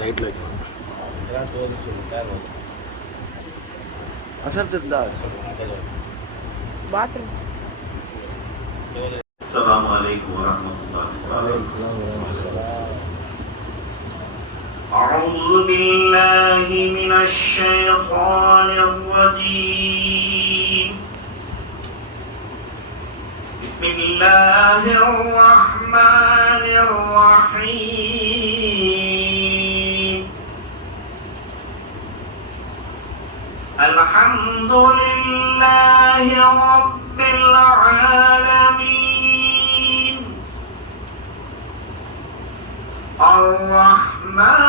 ரைட்டில் வைக்கலாம். अस्सलामु अलैकुम वरहमतुल्लाहि वबरकातुहू। अऊज़ु बिल्लाहि मिनश शैतानिर रजीम। बिस्मिल्लाहिर रहमानिर रहीम। अल्हम्दुलिल्लाहि रब्बिल आलमीन। अर्रहमानिर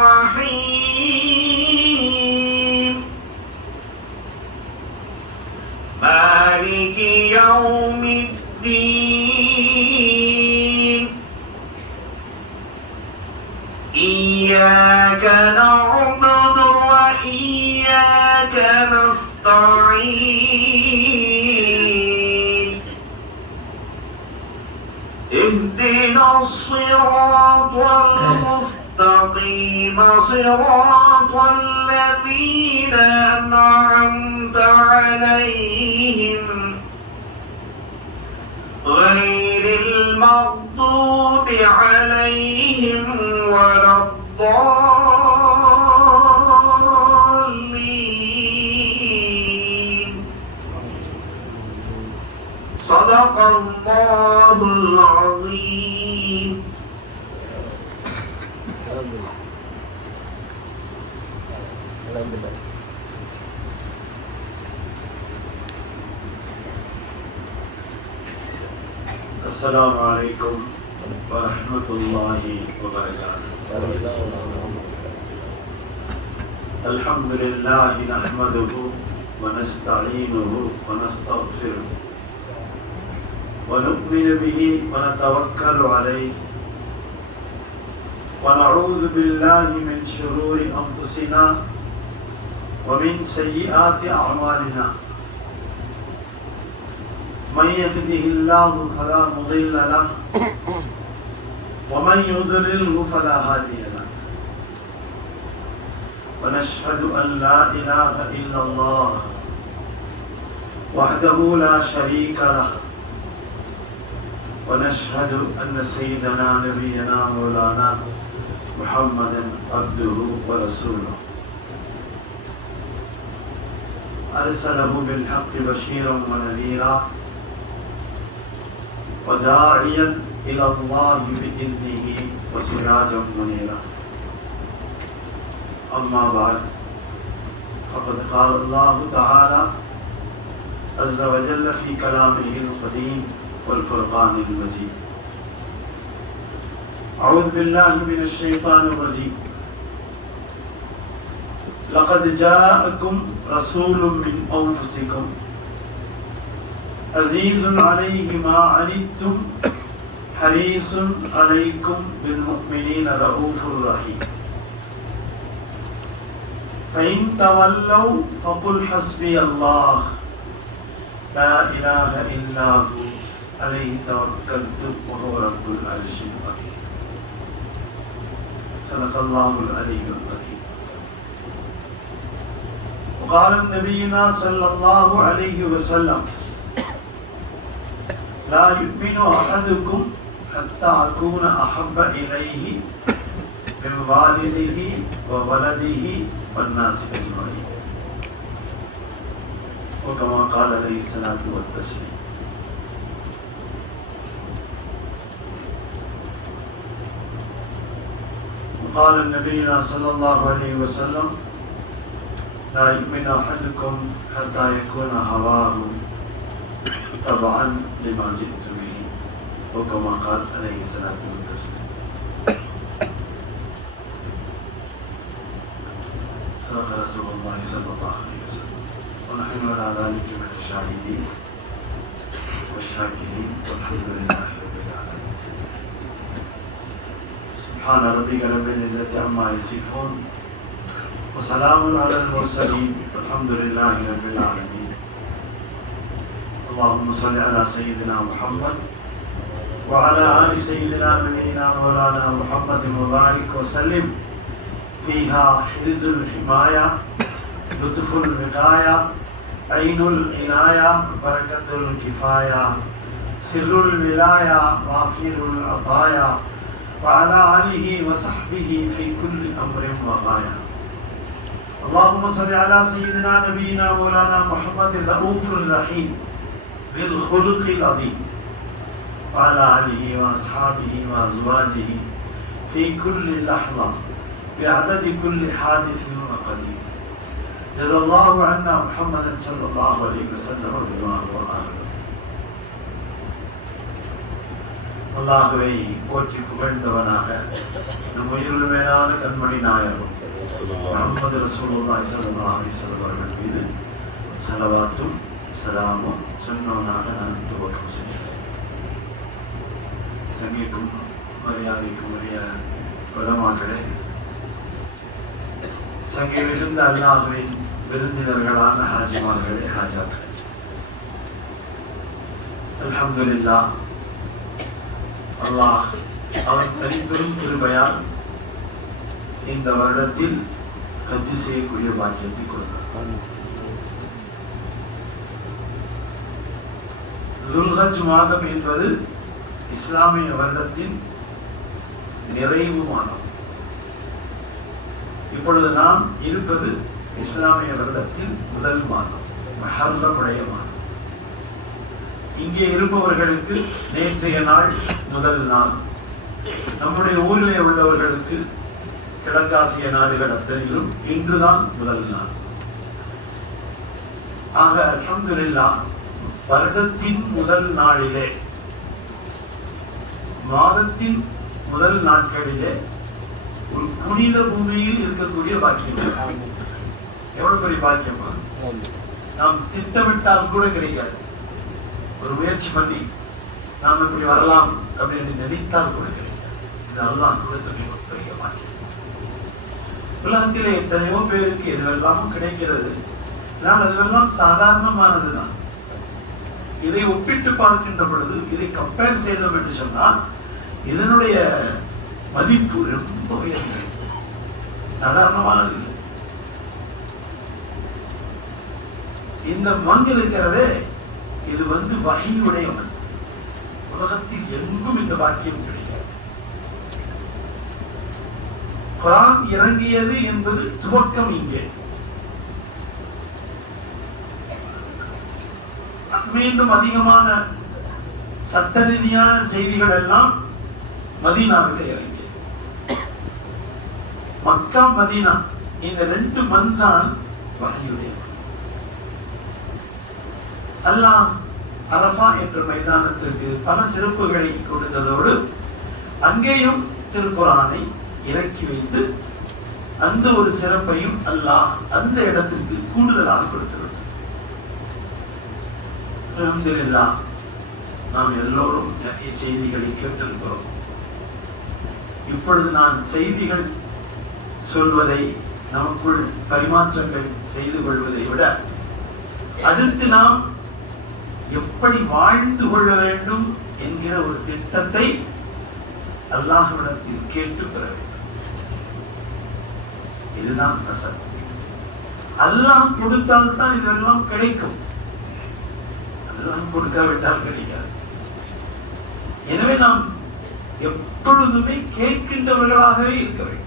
रहीम। मालिकि यौमिद्दीन। इय्याक नअबुदु व इय्याक नस्तईन। اهدنا الصراط المستقيم صراط الذين أنعمت عليهم غير المغضوب عليهم ولا الضالين. صدق الله العظيم. السلام عليكم ورحمة الله وبركاته. الحمد لله نحمده ونستعينه ونستغفره ونؤمن به ونتوكل عليه ونعوذ بالله من شرور أنفسنا ومن سيئات أعمالنا. من يهده الله فلا مضل له ومن يضلله فلا هادي له. ونشهد أن لا إله إلا الله وحده لا شريك له. ونشهد أن سيدنا نبينا مولانا محمدا عبده ورسوله أرسله بالحق بشيرا ونذيرا وداعيا إلى الله بإذنه وسراجا منيرا. أما بعد فقد قال الله تعالى عز وجل في كلامه القديم والفرقان المجيد. أعوذ بالله من الشيطان الرجيم. لقد جاءكم رسول من أنفسكم عزيز عليه ما عنتم حريص عليكم بالمؤمنين رؤوف رحيم. فإن تولوا فقل حسبي الله لا إله إلا هو عليه توكلت وهو رب العرش العظيم. صدق الله العلي العظيم. وقال نبينا صلى الله عليه وسلم لا يؤمن أحدكم حتى أكون أحب إليه من والده وولده والناس أجمعين. وكما قال عليه الصلاة والتسليم. وقال نبينا صلى الله عليه وسلم لا يؤمن أحدكم حتى يكون هواه تبعا لما جئت به. وكما قال عليه الصلاة والتسليم. صدق رسول الله صلى الله عليه وسلم. ونحن على ذلك من الشاهدين والشاكرين والحمد لله رب العالمين. سبحان ربك رب العزة عما يصفون وسلام على المرسلين والحمد لله رب العالمين. اللهم صل على سيدنا محمد وعلى آل سيدنا نبينا مولانا محمد مبارك وسلم فيها حرز الحماية لطف الوقاية عين العناية بركة الكفاية سر الولاية وافر العطايا وعلى آله وصحبه في كل أمر وغاية. اللهم صل على سيدنا نبينا مولانا محمد الرؤوف الرحيم بالخلق العظيم وعلى آله وأصحابه وأزواجه في كل لحظة بعدد كل حادث وقديم. جزا الله عنا محمدا صلى الله عليه وسلم بالله وآله. அல்லாஹ்வை போற்றி புகழ்ந்தவனாக நம் உயிரில் மேலான கண்மணி நாயகம் முஹம்மது ரசூலுல்லாஹி ஸல்லல்லாஹு அலைஹி வஸல்லம் அவர்கள் மீது ஸலவாத்தும் ஸலாமும் சொன்னவனாக நான் துவக்கம் செய்கிறேன். சங்கிக்கும் மரியாதைக்கும் உரிய உலமாக்களே, சங்கிலிருந்து அல்லாஹ்வின் விருந்தினர்களான ஹாஜிமார்களே, ஹாஜாக்களே, அல்ஹம்துலில்லாஹ், அல்லாஹ் அவன் தனிப்பெரும் கிருபையால் இந்த வருடத்தில் ஹஜ் செய்யக்கூடிய பாக்கியத்தை கொடுத்தார். துல்ஹஜ் மாதம் என்பது இஸ்லாமிய வருடத்தின் நிறைவு மாதம். இப்பொழுது நாம் இருப்பது இஸ்லாமிய வருடத்தின் முதல் மாதம், முஹர்ரமுடைய மாதம். இங்கே இருப்பவர்களுக்கு நேற்றைய நாள் முதல் நாள், நம்முடைய ஊரிலே உள்ளவர்களுக்கு கிழக்காசிய நாடுகள் அத்தனையிலும் இன்றுதான் முதல் நாள். ஆக அல்ஹம்துலில்லாஹ், வருடத்தின் முதல் நாளிலே, மாதத்தின் முதல் நாட்களிலே ஒரு புனித பூமியில் இருக்கக்கூடிய பாக்கியம். எவ்வளவு பெரிய பாக்கியமா! நாம் திட்டமிட்டால் கூட கிடைக்காது. ஒரு முயற்சி பண்ணி நாம் இப்படி வரலாம் அப்படின்னு நினைத்தால் கூட கிடைக்காது. இது அல்லாஹ் கொடுத்த பெரிய பாக்கியம். உலகத்திலே எத்தனையோ பேருக்கு எதுவெல்லாம் கிடைக்கிறது, ஆனால் அதுவெல்லாம் சாதாரணமானதுதான். இதை ஒப்பிட்டு பார்க்கின்ற பொழுது, இதை கம்பேர் செய்தோம் என்று சொன்னால், இதனுடைய மதிப்பு ரொம்ப உயர்ந்தது, சாதாரணமானது இல்லை. இந்த மண் இருக்கிறதே, இது வஹீயுடைய மண். உலகத்தில் எங்கும் இந்த வாக்கியம் கிடையாது. குர்ஆன் இறங்கியது என்பது துவக்கம் இங்கே. மீண்டும் அதிகமான சட்ட ரீதியான செய்திகள் எல்லாம் மதீனாவிலே இறங்கியது. மக்கா மதீனா இந்த ரெண்டு மண் தான் வஹீயுடைய மண். அல்லாஹ் அரஃபா என்ற மைதானத்திற்கு பல சிறப்புகளை கொடுத்ததோடு அங்கேயும் திருக்குர்ஆனை இறக்கி வைத்து அந்த ஒரு சிறப்பையும் அல்லாஹ் அந்த இடத்திற்கு கூடுதலாக கொடுத்துவிட்டார். அல்ஹம்துலில்லாஹ், நாம் எல்லோரும் நிறைய செய்திகளை கேட்டிருக்கிறோம். இப்பொழுது நான் செய்திகள் சொல்வதை, நமக்குள் பரிமாற்றங்கள் செய்து கொள்வதை விட அடுத்து நாம் எப்படி வாழ்ந்து கொள்ள வேண்டும் என்கிற ஒரு திட்டத்தை அல்லாஹ்விடத்தில் கேட்டு பெற வேண்டும். இதுதான் அசல். அல்லாஹ் கொடுத்தால் தான் இதெல்லாம் கிடைக்கும். அல்லாஹ் கொடுக்காவிட்டால் கிடைக்காது. எனவே நாம் எப்பொழுதுமே கேட்கின்றவர்களாகவே இருக்க வேண்டும்.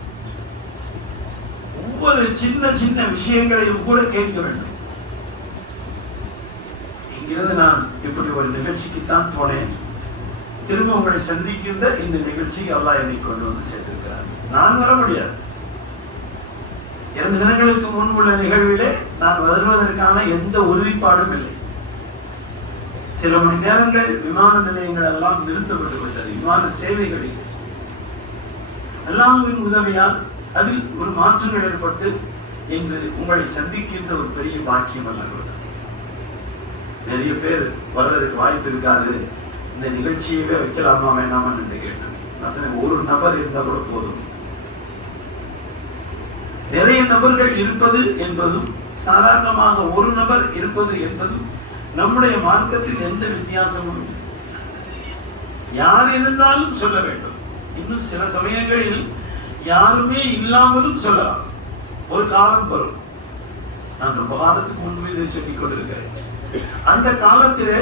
ஒவ்வொரு சின்ன சின்ன விஷயங்களையும் கூட கேட்க வேண்டும். இங்கிருந்து நான் இப்படி ஒரு நிகழ்ச்சிக்குத்தான் போனேன். திரும்ப உங்களை சந்திக்கின்ற இந்த நிகழ்ச்சிக்கு அல்லாஹ் என்னை கொண்டு வந்து சேர்த்திருக்கிறார். நான் வர முடியாது. 2 தினங்களுக்கு முன்பு உள்ள நிகழ்விலே நான் வருவதற்கான எந்த உறுதிப்பாடும் இல்லை. சில மணி நேரங்கள் விமான நிலையங்கள் எல்லாம் நிறுத்தப்பட்டு விட்டது. விமான சேவைகளில் அல்லாஹ்வின் உதவியால் அதில் ஒரு மாற்றங்கள் ஏற்பட்டு இன்று உங்களை சந்திக்கின்ற ஒரு பெரிய பாக்கியம் அல்ல. நிறைய பேர் வர்றதுக்கு வாய்ப்பு இருக்காது, இந்த நிகழ்ச்சியவே வைக்கலாமா வேணாமா என்று கேட்டேன். ஒரு நபர் இருந்தால் கூட போதும். நிறைய நபர்கள் இருப்பது என்பதும் சாதாரணமாக ஒரு நபர் இருப்பது என்பதும் நம்முடைய மார்க்கத்தில் எந்த வித்தியாசமும் இல்லை. யார் இருந்தாலும் சொல்ல வேண்டும். இன்னும் சில சமயங்களில் யாருமே இல்லாமலும் சொல்லலாம். ஒரு காலம் வரும், நான் ரொம்ப காலத்துக்கு முன்பு இதை சொல்லிக் கொண்டிருக்கிறேன். அந்த காலத்திலே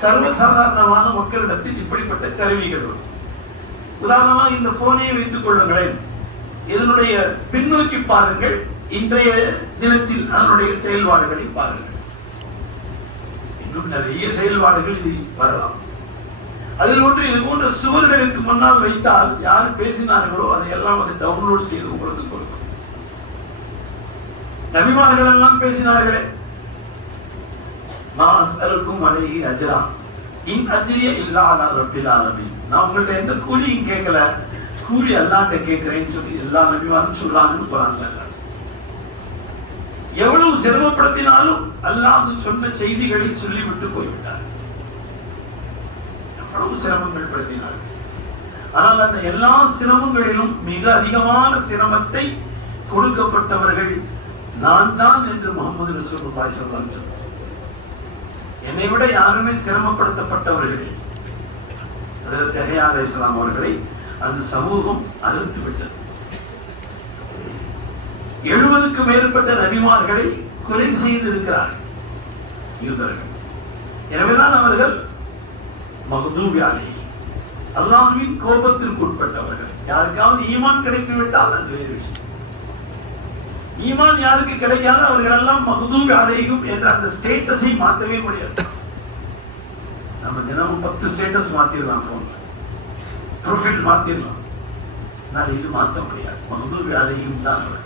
சர்வசாதாரணமான மக்களிடத்தில் இப்படிப்பட்ட கருவிகள் வரும். உதாரணமாக இந்த போனையை வைத்துக் கொள்ளுங்களேன். இதனுடைய பின்னோக்கி பாருங்கள், இன்றைய தினத்தில் அதனுடைய செயல்பாடுகளை பாருங்கள். இன்னும் நிறைய செயல்பாடுகள் இதில் வரலாம். அதில் ஒன்று, இது போன்ற சுவர்களுக்கு முன்னால் வைத்தால் யார் பேசினார்களோ அதையெல்லாம் அதை டவுன்லோட் செய்து உங்களுக்கு கொடுக்கும். நபிமார்கள் எல்லாம் பேசினார்களே, மாஸ்அலுக்கும் அலைஹி அஜ்ரா இன் அஜ்ரிய இல்லா அலா ரப்பில் ஆலமீன். நான் உங்கள்ட்ட எந்த கூலியும் கேட்கல, கூலி அல்லாஹ்ட்ட கேட்கிறேன்னு சொல்லி எல்லா நபிமாரும் சொல்றாங்கன்னு குர்ஆன்ல. எவ்வளவு சிரமப்படுத்தினாலும் அல்லாஹ் சொன்ன செய்திகளை சொல்லிவிட்டு போய்விட்டார். எவ்வளவு சிரமங்கள் படுத்தினார்கள். ஆனால் அந்த எல்லா சிரமங்களிலும் மிக அதிகமான சிரமத்தை கொடுக்கப்பட்டவர்கள் நான் தான் என்று முஹம்மது ரசூலுல்லாஹி ஸல்லல்லாஹு அலைஹி வஸல்லம். என்னை விட யாருமே சிரமப்படுத்தப்பட்டவர்கள் ஹஜ்ரத் யஹ்யா அலைஹிஸ்ஸலாம் அவர்களை அந்த சமூகம் அறுத்து விட்டது. 70க்கு மேற்பட்ட நபிமார்களை கொலை செய்திருக்கிறார்கள் யூதர்கள். எனவேதான் அவர்கள் மக்தூபி அலைஹி, அல்லாஹ்வின் கோபத்திற்கு உட்பட்டவர்கள். யாருக்காவது ஈமான் கிடைத்து விட்டால் அது வேறு விஷயம். ஈமான் யாருக்கு கிடைக்காத அவர்கள் எல்லாம் மக்தூபி அலைஹிம் என்ற அந்த ஸ்டேட்டஸை மாற்றவே முடியாது. நம்ம தினமும் 10 ஸ்டேட்டஸ் மாத்திரலாம், போன்ல ப்ரொஃபைல் மாத்திரலாம். நான் இது மாற்ற முடியாது. மக்தூபி அலைஹிம் தான் அவர்கள்,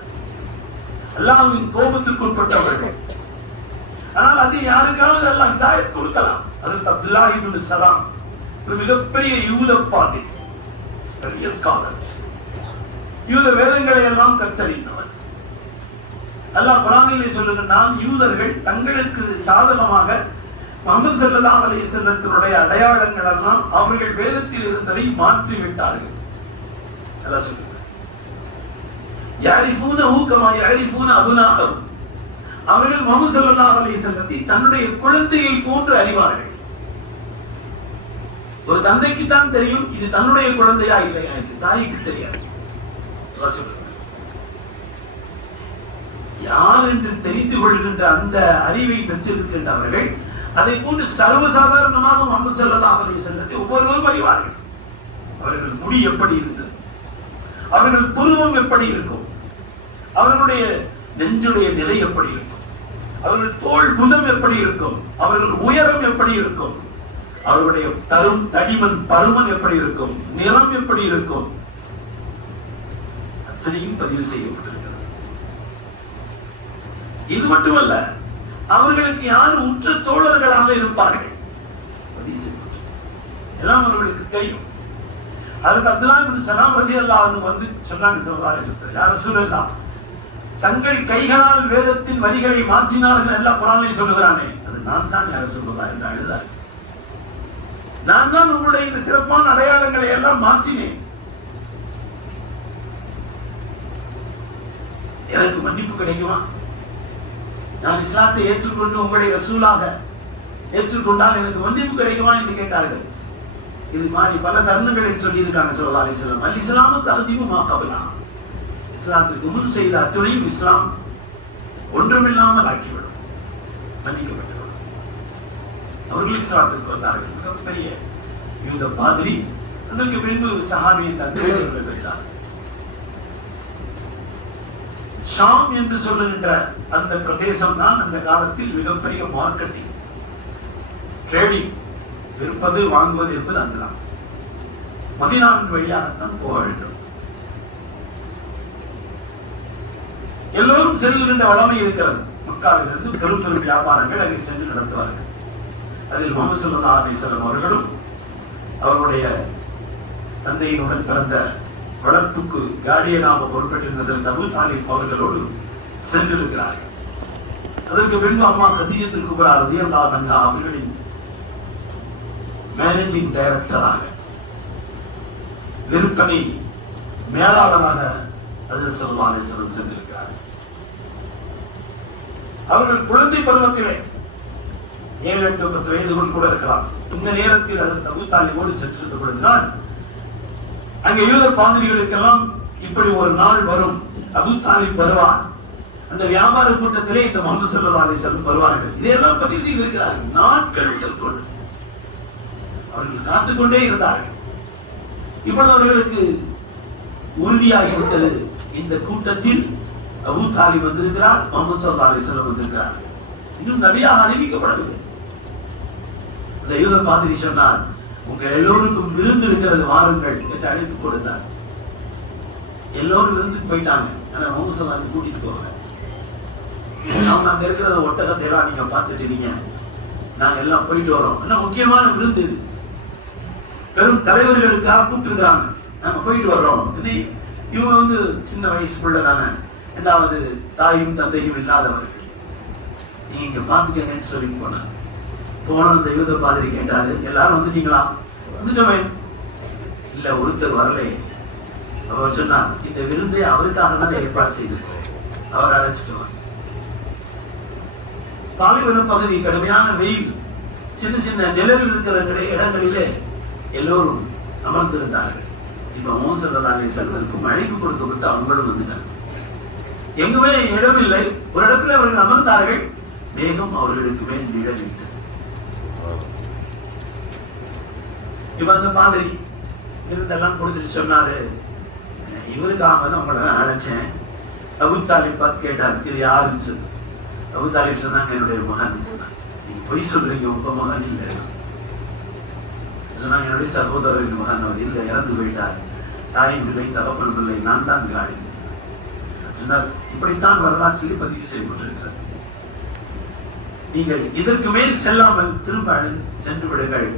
அல்லாஹ்வின் கோபத்திற்கு உட்பட்டவர்கள். ஆனால் அதில் யாருக்காவது அல்லாஹ் ஹிதாயத் கொடுக்கலாம். அதற்கு அப்துல்லாஹ் இப்னு சலாம் ஒரு மிகப்பெரிய யூத பாதி, பெரிய ஸ்காலர், யூத வேதங்களை எல்லாம் கற்றறிந்தவர். அல்லாஹ் குர்ஆனிலே சொல்லுகிறான், யூதர்கள் தங்களுக்கு சாதகமாக முஹம்மது ஸல்லல்லாஹு அலைஹி வஸல்லத்தினுடைய அடையாளங்கள் எல்லாம் அவர்கள் வேதத்தில் இருந்ததை மாற்றி விட்டார்கள். அல்லாஹ் சொல்லுகிறார், யாரிஃபூனஹு கமா யாரிஃபூன அபுனாஹும். அவர்கள் முஹம்மது ஸல்லல்லாஹு அலைஹி வஸல்லத்தை தன்னுடைய குழந்தையை போன்று அறிவார்கள். ஒரு தந்தைக்கு தான் தெரியும் இது தன்னுடைய குழந்தையா இல்லையா என்று, தாய்க்கு தெரியாது. யார் என்று தெரிந்து கொள்கின்ற அந்த அறிவை பெற்றிருக்கின்றவர்கள் அதை போன்று சர்வசாதாரணமாக முஹம்மது ஸல்லல்லாஹு அலைஹி வஸல்லத்தை ஒவ்வொருவரும் அறிவார்கள். அவர்கள் முடி எப்படி இருந்தது, அவர்கள் புருவம் எப்படி இருக்கும், அவர்களுடைய நெஞ்சுடைய நிலை எப்படி இருக்கும், அவர்கள் தோள் புதம் எப்படி இருக்கும், அவர்கள் உயரம் எப்படி இருக்கும், அவருடைய தடிமன் பருமன் எப்படி இருக்கும், நிறம் எப்படி இருக்கும், அத்தனையும் பதிவு செய்யப்பட்டிருக்கிறது. இது மட்டுமல்ல, அவர்களுக்கு யார் உற்ற தோழர்களாக இருப்பார்கள் எல்லாம் அவர்களுக்கு தெரியும். அதற்கு அப்துல்லாஹ் இப்னு சலாம் ரலியல்லாஹு அன்ஹு வந்து சொன்னாங்க, ஸல்லல்லாஹு அலைஹி வஸல்லம், யா ரசூலல்லாஹ், தங்கள் கைகளால் வேதத்தின் வரிகளை மாற்றினார்கள் எல்லாம் குர்ஆனில் சொல்லுகிறானே, அது நான் தான் யா ரசூலல்லாஹ் என்று அழுதார். நான் தான் உங்களுடைய இந்த சிறப்பான அடையாளங்களை எல்லாம் மாற்றினேன். எனக்கு மன்னிப்பு கிடைக்குமா? நான் இஸ்லாத்தை ஏற்றுக்கொண்டு உங்களை ரசூலாக ஏற்றுக்கொண்டால் எனக்கு மன்னிப்பு கிடைக்குமா என்று கேட்டார்கள். இது மாதிரி பல தருணங்களில் சொல்லி இருக்காங்க ஸல்லல்லாஹு அலைஹி வஸல்லம், அல் இஸ்லாமு தஹ்தீமு மா கப்லா. இஸ்லாத்துக்கு முன் செய்த அத்துணையும் இஸ்லாம் ஒன்றுமில்லாமல் ஆக்கிவிடும், மன்னிக்கப்பட்டுவிடும். அவர்கள் இஸ்லாத்திற்கு வந்தார்கள், மிகப்பெரிய யூத பாதிரி. அதற்கு பின்பு சஹாபி என்ற அந்த பெயர்களை பெற்றார். ஷாம் என்று சொல்லுகின்ற அந்த பிரதேசம் தான் அந்த காலத்தில் மிகப்பெரிய மார்க்கெட்டிங், ட்ரேடிங், விற்பது வாங்குவது என்பது அங்குதான். மதீனாவின் வழியாகத்தான் போக வேண்டும். எல்லோரும் செல்கின்ற வளமை இருக்கிறது. மக்காவிலிருந்து பெரும் பெரும் வியாபாரங்கள் அங்கே சென்று நடத்துவார்கள். அதில் முஹம்மது ஸல்லல்லாஹு அலைஹி வஸல்லம் அவர்களும் அவருடைய தந்தையினுடன் பிறந்த வளர்ப்புக்கு கார்டியனாக பொறுப்பேற்றிருந்த அபூ தாலிப் அவர்களோடு சென்றிருக்கிறார்கள். அதற்கு பின்பு அம்மா கதீஜத்துல் குப்ரா ரலியல்லாஹு அன்ஹா அவர்களின் மேனேஜிங் டைரக்டராக, விற்பனை மேலாளராக ஹஜ்ரத் ஸல்லல்லாஹு அலைஹி வஸல்லம் சென்றிருக்கிறார்கள். அவர்கள் குழந்தை பருவத்திலே 7, 8, 10 வயதுகள் கூட இருக்கலாம். இந்த நேரத்தில் அதற்கு அபூ தாலிபோடு சென்றிருந்த பொழுதுதான் அங்கே யூத பாதிரிகளுக்கெல்லாம் இப்படி ஒரு நாள் வரும், அபூ தாலிப் வருவார், அந்த வியாபார கூட்டத்திலே இந்த முஹம்மது ஸல்லல்லாஹு அலைஹி வஸல்லம் வருவார்கள். இதையெல்லாம் பதிவு செய்திருக்கிறார்கள். நாட்கள் கொண்டு அவர்கள் காத்துக்கொண்டே இருந்தார்கள். இப்பொழுது அவர்களுக்கு உறுதியாகிவிட்டது, இந்த கூட்டத்தில் அபூ தாலிப் வந்திருக்கிறார், முஹம்மது ஸல்லல்லாஹு அலைஹி வஸல்லம் வந்திருக்கிறார். இன்னும் நபியாக அறிவிக்கப்படவில்லை. இந்த யூத பாதிரி சொன்னார், உங்க எல்லோருக்கும் விருந்து இருக்கிறது, வாருங்கள் என்று அழைப்பு கொடுத்தார். எல்லோரும் விருந்துக்கு போயிட்டாங்க. ஆனா முஹம்மது ஸல்லல்லாஹு அலைஹி வஸல்லம் கூட்டிட்டு போகல. அவங்க அங்க இருக்கிற ஒட்டகத்தை எல்லாம் நீங்க பார்த்துட்டு இருக்கீங்க, நாங்க எல்லாம் போயிட்டு வரோம். இன்னும் முக்கியமான விருந்து இது, பெரும் தலைவர்களுக்காக கூப்பிட்டுருக்காங்க, நாங்க போயிட்டு வர்றோம். இவங்க சின்ன வயசுக்குள்ள தானே, ரெண்டாவது தாயும் தந்தையும் இல்லாதவர்கள், நீங்க இங்க பாத்துக்கங்கன்னு சொல்லி போனாங்க. போன அந்த யூத பாதிரி கேட்டாரு, எல்லாரும் வந்துட்டீங்களா? வந்துட்டோமே. இல்ல, ஒருத்தர் வரலே. அவர் சொன்னார், இந்த விருந்தை அவருக்காக தான் ஏற்பாடு செய்திருக்கோம், அவர் அழைச்சிட்டு. பாலைவனம் பகுதி, கடுமையான வெயில், சின்ன சின்ன நிழல் இருக்கிற இடங்களிலே எல்லோரும் அமர்ந்திருந்தார்கள். இப்ப முஹம்மது ஸல்லல்லாஹு அலைஹி வஸல்லம் அழைப்பு கொடுக்கப்பட்டு அவங்களும் வந்துட்டாங்க. எங்குமே இடமில்லை, ஒரு இடத்துல அவர்கள் அமர்ந்தார்கள், மேகம் அவர்களுக்கு மேல் நிழலிட்டது. இப்ப அந்த பாதிரி இருந்தெல்லாம் கொடுத்துட்டு சொன்னாரு, இவருக்காக தான் உங்களை அழைச்சேன். அபூ தாலிப் பார்த்து கேட்டார், இது யாருன்னு சொல்லு. அபூ தாலிப் சொன்னாங்க, என்னுடைய மகன் சொன்னாங்க. நீங்க பொய் சொல்றீங்க, உங்க மகன் இல்லை சொன்னாங்க. என்னுடைய சகோதரரின் மகன் அவர் இல்லை, இறந்து போயிட்டார், தாயும் இல்லை, தகப்பனும் இல்லை, நான் தான் விளையாடி சொன்னார். இப்படித்தான் வரலாற்றில் பதிவு செய்யப்பட்டிருக்கிறது. நீங்கள் இதற்கு மேல் செல்லாமல் திரும்ப சென்று விடுங்கள்,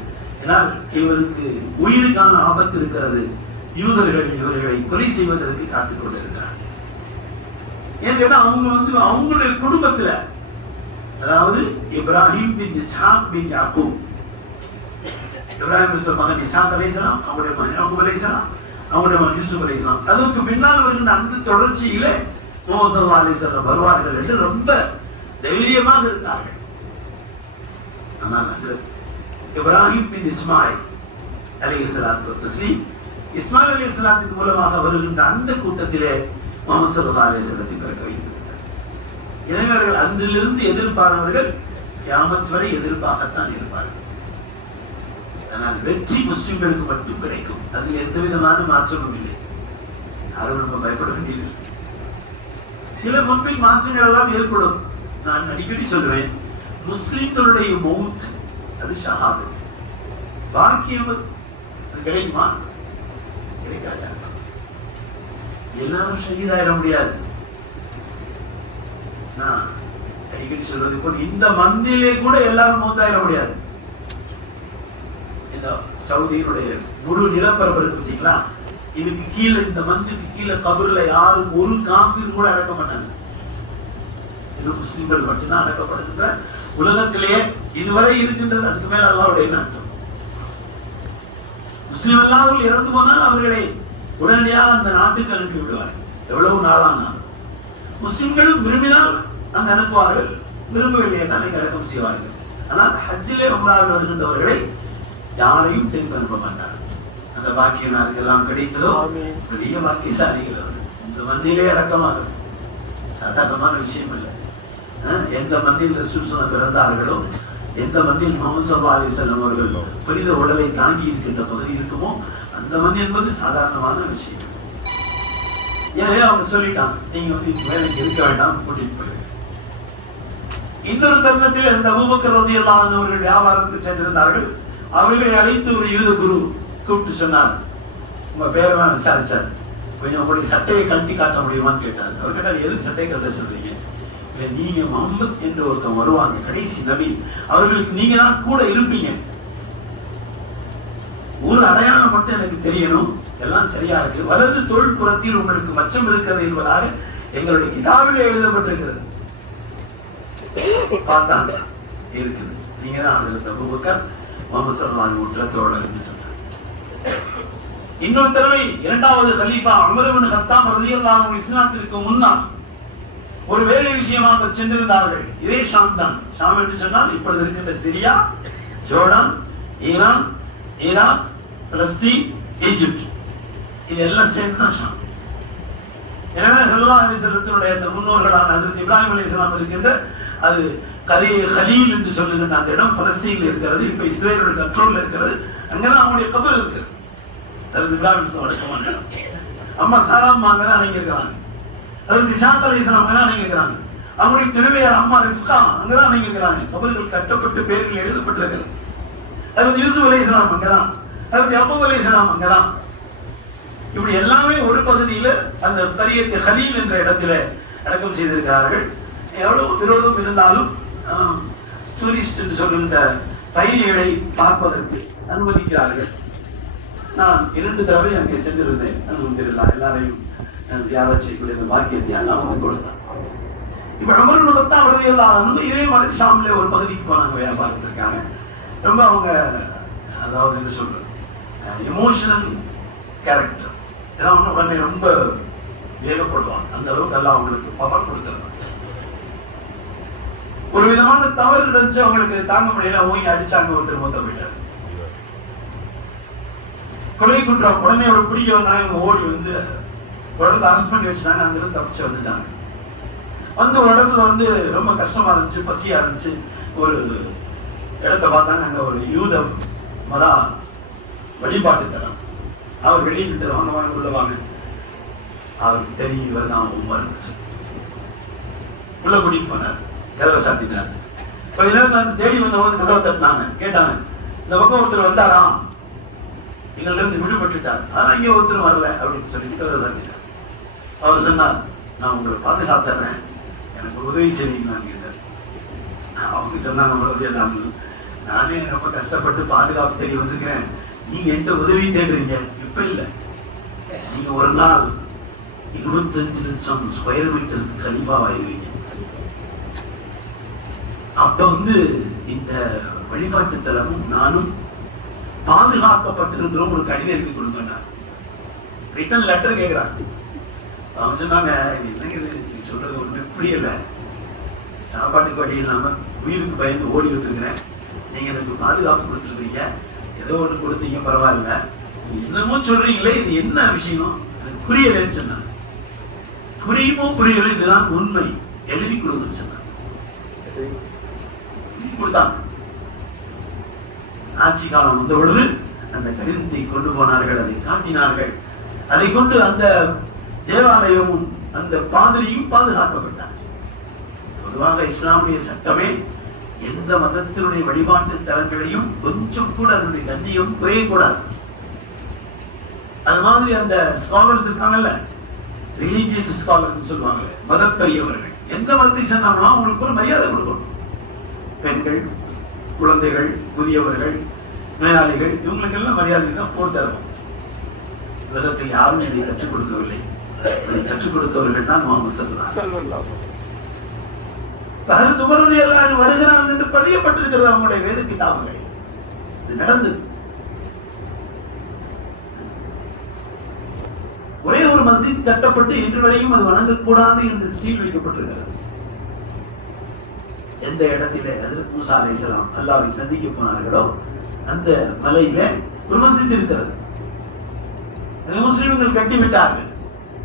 ஏனால் இவருக்கு உயிருக்கான ஆபத்து இருக்கிறது. யூதர்கள் இவர்களை கொலை செய்வதற்கு காத்துக் கொண்டிருக்கிறார்கள். ஏன்னா அவங்க அவங்களுடைய குடும்பத்துல, அதாவது இப்ராஹிம் பின் இஸ்ஹாக் பின் யாக்கூப், இப்ராஹிம் மகன் இஸ்ஹாக் அலைஹிஸ்ஸலாம், அவங்களுடைய மகன் யாக்கூப் அலைஹிஸ்ஸலாம், அவங்களுடைய மகன் யூசுப் அலைஹிஸ்ஸலாம், அதற்கு பின்னால் வருகின்ற அந்த தொடர்ச்சியிலே முஹம்மது ஸல்லல்லாஹு அலைஹி வஸல்லம் வருவார்கள் என்று ரொம்ப தைரியமாக இருந்தார்கள். ஆனால் இப்ராஹிம் பின் இஸ்மாயில் அலைஹிஸ்ஸலாத்து தஸ்லீம், இஸ்மாயில் அலைஹிஸ்ஸலாத்தின் மூலமாக வருகின்ற அந்த கூட்டத்திலே முஹம்மது ஸல்லல்லாஹு அலைஹி வஸல்லத்தை பிறக்க வைத்திருக்கிறார். எனவே அவர்கள் அன்றிலிருந்து எதிர்பார்ப்பவர்கள் கியாமத் வரை எதிர்பார்க்கத்தான் இருப்பார்கள். ஆனால் வெற்றி முஸ்லிம்களுக்கு மட்டும் கிடைக்கும், அதில் எந்த விதமான மாற்றமும் இல்லை. யாரும் நம்ம பயப்பட வேண்டியது. சில முன்பின் மாற்றங்கள் எல்லாம் ஏற்படும். நான் அடிக்கடி சொல்றேன், முஸ்லிம்களுடைய மௌத் அது ஷஹாதத், பாக்கியம் அது கிடைக்குமா? கிடைக்காது. எல்லாரும் ஷஹீதாயிட முடியாது. நான் அடிக்கடி சொல்றது போல, இந்த மண்ணிலே கூட எல்லாரும் மௌத்தாயிட முடியாது. இந்த சவுதியினுடைய முழு நிலப்பரப்பு இருக்கு பார்த்தீங்களா, இதுக்கு கீழே, இந்த மண்ணுக்கு கீழே கபர்ல யாரும் ஒரு காஃபிர் கூட அடக்க மாட்டாங்க. இது முஸ்லிம்கள் மட்டும்தான் அடக்கப்படுகின்ற உலகத்திலேயே இதுவரை இருக்கின்றது. அதுக்கு மேல அல்லாஹ்வுடைய நாட்டம். முஸ்லிம் அல்லாதவர்கள் இறந்து போனால் அவர்களை உடனடியாக அந்த நாட்டுக்கு அனுப்பி விடுவார்கள். எவ்வளவு நாளானாலும் முஸ்லிம்களும் விரும்பினால் அங்கு அனுப்புவார்கள், விரும்பவில்லை என்றால் இங்கு அடக்கம் செய்வார்கள். ஆனால் ஹஜ்ஜிலே உம்ராவில் வருகின்றவர்களை யாரையும் தெற்கு அனுப்ப மாட்டார்கள். அந்த பாக்கியம் யாருக்கெல்லாம் கிடைத்ததோ பெரிய பாக்கியசாலிகள் அவர்கள். இந்த மண்ணிலே அடக்கமாக சாதாரணமான விஷயம் இல்லை. எந்த மண்ணில் ரசூல் பிறந்தார்களோ, எந்த மண்ணில் முஹம்மது ஸல்லல்லாஹு அலைஹி வஸல்லம் அவர்கள் புனித உடலை தாங்கி இருக்கின்ற பகுதி இருக்குமோ அந்த மண் என்பது சாதாரணமான விஷயம். எனவே அவங்க சொல்லிட்டாங்க, நீங்க வேலைக்கு இருக்க வேண்டாம், கூட்டிட்டு போய். இன்னொரு தருணத்தில் அந்த அபூபக்கர் ரலியல்லாஹு அன்ஹு அவர்கள் வியாபாரத்துக்கு சென்றிருந்தார்கள். அவர்களை அழைத்து ஒரு யூத குரு கூப்பிட்டு சொன்னார், உங்க பேரெல்லாம் விசாரிச்சார், கொஞ்சம் உங்களுடைய சட்டையை கழட்டி காட்ட முடியுமான்னு கேட்டார். அவர் கேட்டார், எதுக்கு சட்டையை கட்ட சொல்றீங்க? நீங்க முஹம்மத் என்று ஒருத்தன் வருவாங்க, கடைசி நபி, அவர்களுக்கு நீங்க தான் கூட இருப்பீங்க, ஒரு அடையாளம் மட்டும் எனக்கு தெரியணும், எல்லாம் சரியா இருக்கு, வலது தொழில்புறத்தில் உங்களுக்கு மச்சம் இருக்கிறது என்பதாக எங்களுடைய கிதாபிலே எழுதப்பட்டிருக்கிறது. பார்த்தாங்க, இருக்குது, நீங்க தான் அதில் அபூபக்கர் முஹம்மது ஸல்லல்லாஹு அலைஹி வஸல்லம் தோழர் என்று சொன்னார். இன்னொரு தடவை இரண்டாவது கலீஃபா உமர் இப்னு கத்தாப் ரலியல்லாஹு அன்ஹு இஸ்லாத்திற்கு முன்னால் ஒரு வேலை விஷயமாக சென்றிருந்தார்கள். இதே ஷாம் தான். ஷாம் என்று சொன்னால் இப்பொழுது இருக்கின்ற Syria, Jordan, Iran, Iraq, Palestine, Egypt, இது எல்லாம் சேர்ந்து தான் ஷாம். எனவே ஸல்லல்லாஹு அலைஹி வஸல்லத்தினுடைய அந்த முன்னோர்களான ஹஜ்ரத் இப்ராஹிம் அலைஹிஸ்ஸலாம் இருக்கின்ற அது கலீல் என்று சொல்லுகின்ற அந்த இடம் பலஸ்தீனில் இருக்கிறது. இப்ப இஸ்ரேலோட கண்ட்ரோல்ல இருக்கிறது. அங்கதான் அவங்களுடைய கபர் இருக்கிறது. ஹஜ்ரத் இப்ராஹிம் அடக்கமான இடம். அம்மா சாராம்மா அங்கதான் அடங்கியிருக்கிறாங்க. ஹஜ்ரத் இஸ்ஹாக் அலைஹிஸ்ஸலாம் அங்கதான் அடங்கியிருக்கிறாங்க. அவங்களுடைய துணைவியார் அம்மா ரிஃப்கா அங்கதான் அடங்கியிருக்கிறாங்க. கபர்கள் கட்டப்பட்டு பேர்கள் எழுதப்பட்டிருக்கிறது. ஹஜ்ரத் யூசுப் அலைஹிஸ்ஸலாம் அங்கதான், ஹஜ்ரத் யாக்கூப் அலைஹிஸ்ஸலாம் அங்கதான். இப்படி எல்லாமே ஒரு பகுதியில அந்த கரியத்தை கலீல் என்ற இடத்துல அடக்கம் செய்திருக்கிறார்கள். எவ்வளவு விரோதம் இருந்தாலும் டூரிஸ்ட் என்று சொல்கின்ற பயணிகளை பார்ப்பதற்கு அனுமதிக்கிறார்கள். நான் 2 தடவை அங்கே சென்றிருந்தேன். அல்ஹம்துலில்லாஹ் எல்லாரையும் தியாகம் செய்யக்கூடிய அந்த பாக்கியத்தை அல்லாஹ் நமக்கு கொடுத்தார். இப்ப உமர் இப்னு கத்தாப் ரலியல்லாஹு அன்ஹு இதே மாதிரி ஷாம்ல ஒரு பகுதிக்கு போனாங்க வியாபாரத்திற்காக. ரொம்ப அவங்க அதாவது என்ன சொல்றது எமோஷனல் கேரக்டர், ஏதாவது உடனே ரொம்ப வேகப்படுவாங்க. அந்த அளவுக்கு எல்லாம் அவங்களுக்கு பவர் கொடுத்துருவாங்க. ஒரு விதமான தவறு நடந்துச்சு, அவங்களுக்கு தாங்க முடியல, ஓங்கி அடிச்சாங்க, ஒருத்தர் மூத்த போயிட்டாரு. கொலை குற்றம் உடனே ஒரு பிடிக்க வந்தாங்க. இவங்க ஓடி வந்து உடம்பு அரெஸ்ட் பண்ணி வச்சுட்டாங்க. அங்கிருந்து தப்பிச்சு வந்துட்டாங்க. வந்து உடம்புல வந்து ரொம்ப கஷ்டமா இருந்துச்சு, பசியா இருந்துச்சு. ஒரு இடத்தை பார்த்தாங்க. அங்க ஒரு யூத மதா வழிபாட்டு தரம். அவர் வெளியிட்டு வாங்க உள்ள வாங்க. அவருக்கு தெரியும் இவர் தான் உமர். உள்ள கூட்டிட்டு போனார். கதவை சாத்திட்டார். கொஞ்ச நேரத்தில் வந்து தேடி வந்தவங்க கதவை தட்டினாங்க. கேட்டாங்க, இந்த பக்கம் ஒருத்தர் வந்தாராம், எங்கள்ட்ட இருந்து விடுபட்டுட்டார், அதெல்லாம் இங்கே ஒருத்தர் வரல அப்படின்னு சொல்லி கதவை சாத்திட்டார். அவர் சொன்னார், நான் உங்களை பாதுகாத்துறேன், எனக்கு உதவி செய்வீங்களான்னு கேட்டார். அவங்க சொன்னாங்க, நானே ரொம்ப கஷ்டப்பட்டு பாதுகாப்பு தேடி வந்திருக்கிறேன், நீங்க என்கிட்ட உதவி தேடுறீங்க. இப்ப இல்லை, நீங்க ஒரு நாள் 25 லட்சம் ஸ்கொயர் மீட்டருக்கு கண்டிப்பா ஆயிருவீங்க. அப்ப வந்து இந்த வழிபாட்டு தலமும் நானும் பாதுகாக்கப்பட்டிருக்கிறோம், ஒரு கடிதம் எழுதி கொடுங்க. ரிட்டன் லெட்டர் கேட்கிறாங்க. அவங்க சொன்னாங்க, என்னங்க இது சொல்றது ஒண்ணுமே புரியல, சாப்பாட்டுக்கு வழி இல்லாம உயிருக்கு பயந்து ஓடி வந்துருக்கிறேன், நீங்க எனக்கு பாதுகாப்பு கொடுத்துருக்கீங்க, ஏதோ ஒண்ணு கொடுத்தீங்க, பரவாயில்ல, என்னமோ சொல்றீங்களே, இது என்ன விஷயம் எனக்கு புரியலன்னு சொன்னாங்க. புரியுமோ புரியல, இதுதான் உண்மை, எழுதி கொடுங்கன்னு சொன்னாங்க. கொடுத்தாங்க. ஆட்சி காலம் வந்த பொழுது அந்த கடிதத்தை கொண்டு போனார்கள், அதை காட்டினார்கள். அதை கொண்டு அந்த தேவாலயமும் அந்த பாதிரியும் பாதுகாக்கப்பட்டார். பொதுவாக இஸ்லாமிய சட்டமே எந்த மதத்தினுடைய வழிபாட்டு தலங்களையும் கொஞ்சம் கூட அதனுடைய கண்ணியம் குறையக்கூடாது. அது மாதிரி அந்த ஸ்காலர்ஸ் இருக்காங்கல்ல, ரிலீஜியஸ் ஸ்காலர்ஸ் சொல்லுவாங்க, மதப்பெரியவர்கள், எந்த மதத்தை சேர்ந்தாங்களோ அவங்களுக்கு ஒரு மரியாதை கொடுக்கணும். பெண்கள், குழந்தைகள், முதியவர்கள், நோயாளிகள், இவங்களுக்கு எல்லாம் மரியாதை தான் போர் தரணும். உலகத்தில் யாரும் இதை கற்றுக் கொடுக்கவில்லை. இதை கற்றுக் கொடுத்தவர்கள் தான் முஹம்மது ஸல்லல்லாஹு அலைஹி வஸல்லம். ஹஜ்ரத் உமர் ரலியல்லாஹு அன்ஹு வருகிறார் என்று பதியப்பட்டிருக்கிறது அவங்களுடைய வேத கிதாபுகளில். இது நடந்தது. ஒரே ஒரு மஸ்ஜித் கட்டப்பட்டு இன்று வரையும் அது வணங்கக்கூடாது என்று சீல் வைக்கப்பட்டிருக்கிறது. எந்த இடத்திலே ஹஜ்ரத் மூசா அலைஹிஸ்ஸலாம் அல்லாஹ்வை சந்திக்க போனார்களோ அந்த மலையில ஒரு மஸ்ஜித் இருக்கிறது. அந்த முஸ்லிம்கள் கட்டி விட்டார்கள்.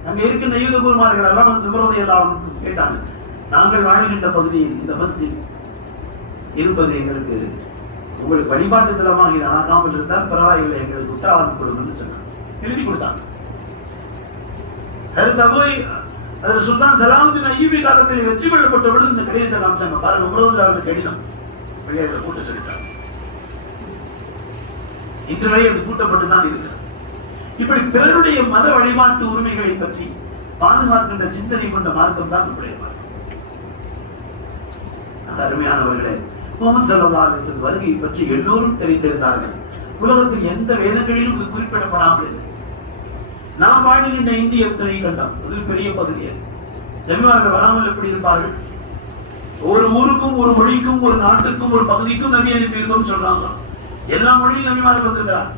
அங்க இருக்கின்ற யூத குருமார்கள் எல்லாம் வந்து உமர் ரலியல்லாஹு அன்ஹு கேட்டாங்க, நாங்கள் வாழ்கின்ற பகுதியில் இந்த மஸ்ஜித் இருப்பது எங்களுக்கு, உங்களுக்கு வழிபாட்டு தலமாக இது ஆகாமல் இருந்தால் பரவாயில்லை, எங்களுக்கு உத்தரவாதம் கொடுங்கன்னு சொன்னாங்க. எழுதி கொடுத்தாங்க. அதில் சுல்தான் சலாமுதீன் அய்யூபி காலத்தில் வெற்றி கொள்ளப்பட்ட பொழுது இந்த கடிதத்தை காமிச்சாங்க. பாருங்க, உமர் கடிதம் வெளியே கூட்ட சொல்லிட்டாங்க. இன்று வரை அது கூட்டப்பட்டுதான் இருக்கிறது. இப்படி பிறருடைய மத வழிபாட்டு உரிமைகளை பற்றி பாதுகாக்கின்ற சிந்தனை கொண்ட மார்க்கம் தான் நம்முடைய மார்க்கம். அருமையானவர்களே, முஹம்மது ஸல்லல்லாஹு அலைஹி வஸல்லம் வருகையை பற்றி எல்லோரும் தெரிந்திருந்தார்கள். உலகத்தில் எந்த வேதங்களிலும் இது குறிப்பிடப்படாமல் இல்லை. நாம் வாழ்கின்ற இந்திய துணை கண்டம் அது பெரிய பகுதியே. நபிமார்கள் வராமல் எப்படி இருப்பார்கள்? ஒரு ஊருக்கும் ஒரு மொழிக்கும் ஒரு நாட்டுக்கும் ஒரு பகுதிக்கும் நபி அனுப்பியிருக்கோம் சொல்றாங்க. எல்லா மொழியும் நபிமார்கள் வந்திருக்கிறார்.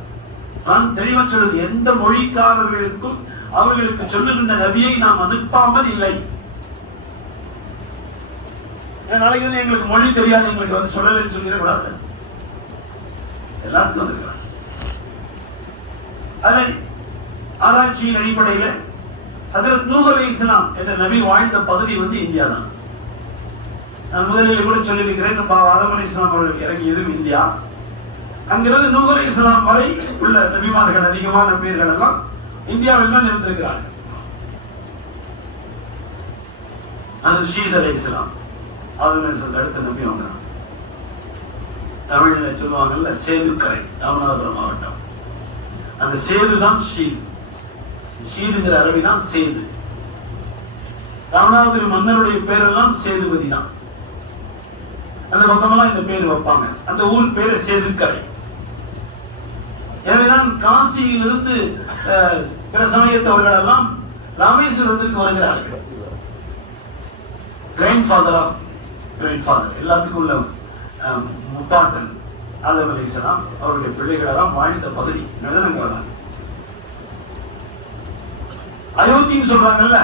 நான் தெளிவா சொல்றது, எந்த மொழிக்காரர்களுக்கும் அவர்களுக்கு சொல்லுகின்ற நபியை நாம் அனுப்பாமல் இல்லை. நாளைக்கு வந்து எங்களுக்கு மொழி தெரியாது, எங்களுக்கு வந்து சொல்லலன்னு சொல்லிடக்கூடாது. எல்லாத்துக்கும் வந்திருக்கிறாங்க. அதை ஆராய்ச்சியின் அடிப்படையில் ஹஜ்ரத் நூஹ் அலைஹிஸ்ஸலாம் என்ற நபி வாழ்ந்த பகுதி இந்தியா தான். நான் முதலில் கூட சொல்லியிருக்கிறேன், ஆதம் அலைஹிஸ்ஸலாம் அவர்கள் இறங்கியதும் இந்தியா. அங்கிருந்து நூஹ் அலைஹிஸ்ஸலாம் வரை உள்ள நபிமார்கள் அதிகமான பேர்கள் எல்லாம் இந்தியாவில் தான் இருந்திருக்கிறார்கள். அது ஷீத் அலைஹிஸ்ஸலாம் ஆதம் அலைஹிஸ்ஸலாம் அடுத்த நபி வந்தாங்க. தமிழில் சொல்லுவாங்கல்ல சேதுக்கரை, ராமநாதபுரம் மாவட்டம். அந்த சேது தான் ஷீத். ஷீதுங்கிற அரபி தான் சேது. ராமநாதபுரம் மன்னருடைய பேரெல்லாம் சேதுபதி தான். அந்த பக்கமெல்லாம் இந்த பேர் வைப்பாங்க. அந்த ஊர் பேரு சேதுக்கரை. எனவேதான் காசியிலிருந்து பிற சமயத்தவர்கள் எல்லாம் ராமேஸ்வரத்திற்கு வருகிறார்கள். கிராண்ட்ஃபாதர் ஆஃப் கிராண்ட்ஃபாதர், எல்லாத்துக்கும் உள்ள முப்பாட்டன் ஆதம் அலைஹிஸ்ஸலாம் அவருடைய பிள்ளைகள் எல்லாம் வாழ்ந்த பகுதி. அங்க வராங்க. அயோத்தின்னு சொல்றாங்கல்ல,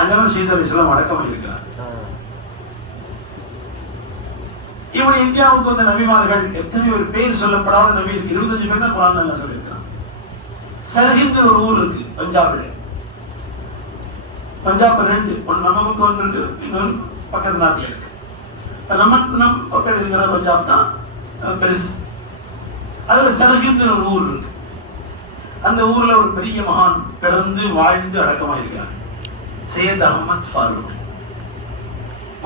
அங்கதான் ஷீத் அலைஹிஸ்ஸலாம் அடக்கமாக இருக்கிறார். இப்படி இந்தியாவுக்கு வந்த நபிமார்கள் எத்தனை ஒரு பேர் சொல்லப்படாத நபி இருக்கு. 25 பேர் தான் குர்ஆன்ல சொல்லியிருக்கிறான். சர்ஹிந்த் ஒரு ஊர் இருக்கு பஞ்சாப்ல. பஞ்சாப் 2, ஒன்னு நமக்கு ஒன்று இருக்கு, இன்னொரு பக்கத்து நாட்டில் இருக்கு. நம்ம பக்கத்தில் இருக்கிற பஞ்சாப் தான் பெருசு. அதுல சர்ஹிந்த் ஒரு ஊர் இருக்கு. அந்த ஊர்ல ஒரு பெரிய மகான் பிறந்து வாழ்ந்து அடக்கமாக இருக்கிறார். சையத் அஹ்மத் ஃபாரூக்.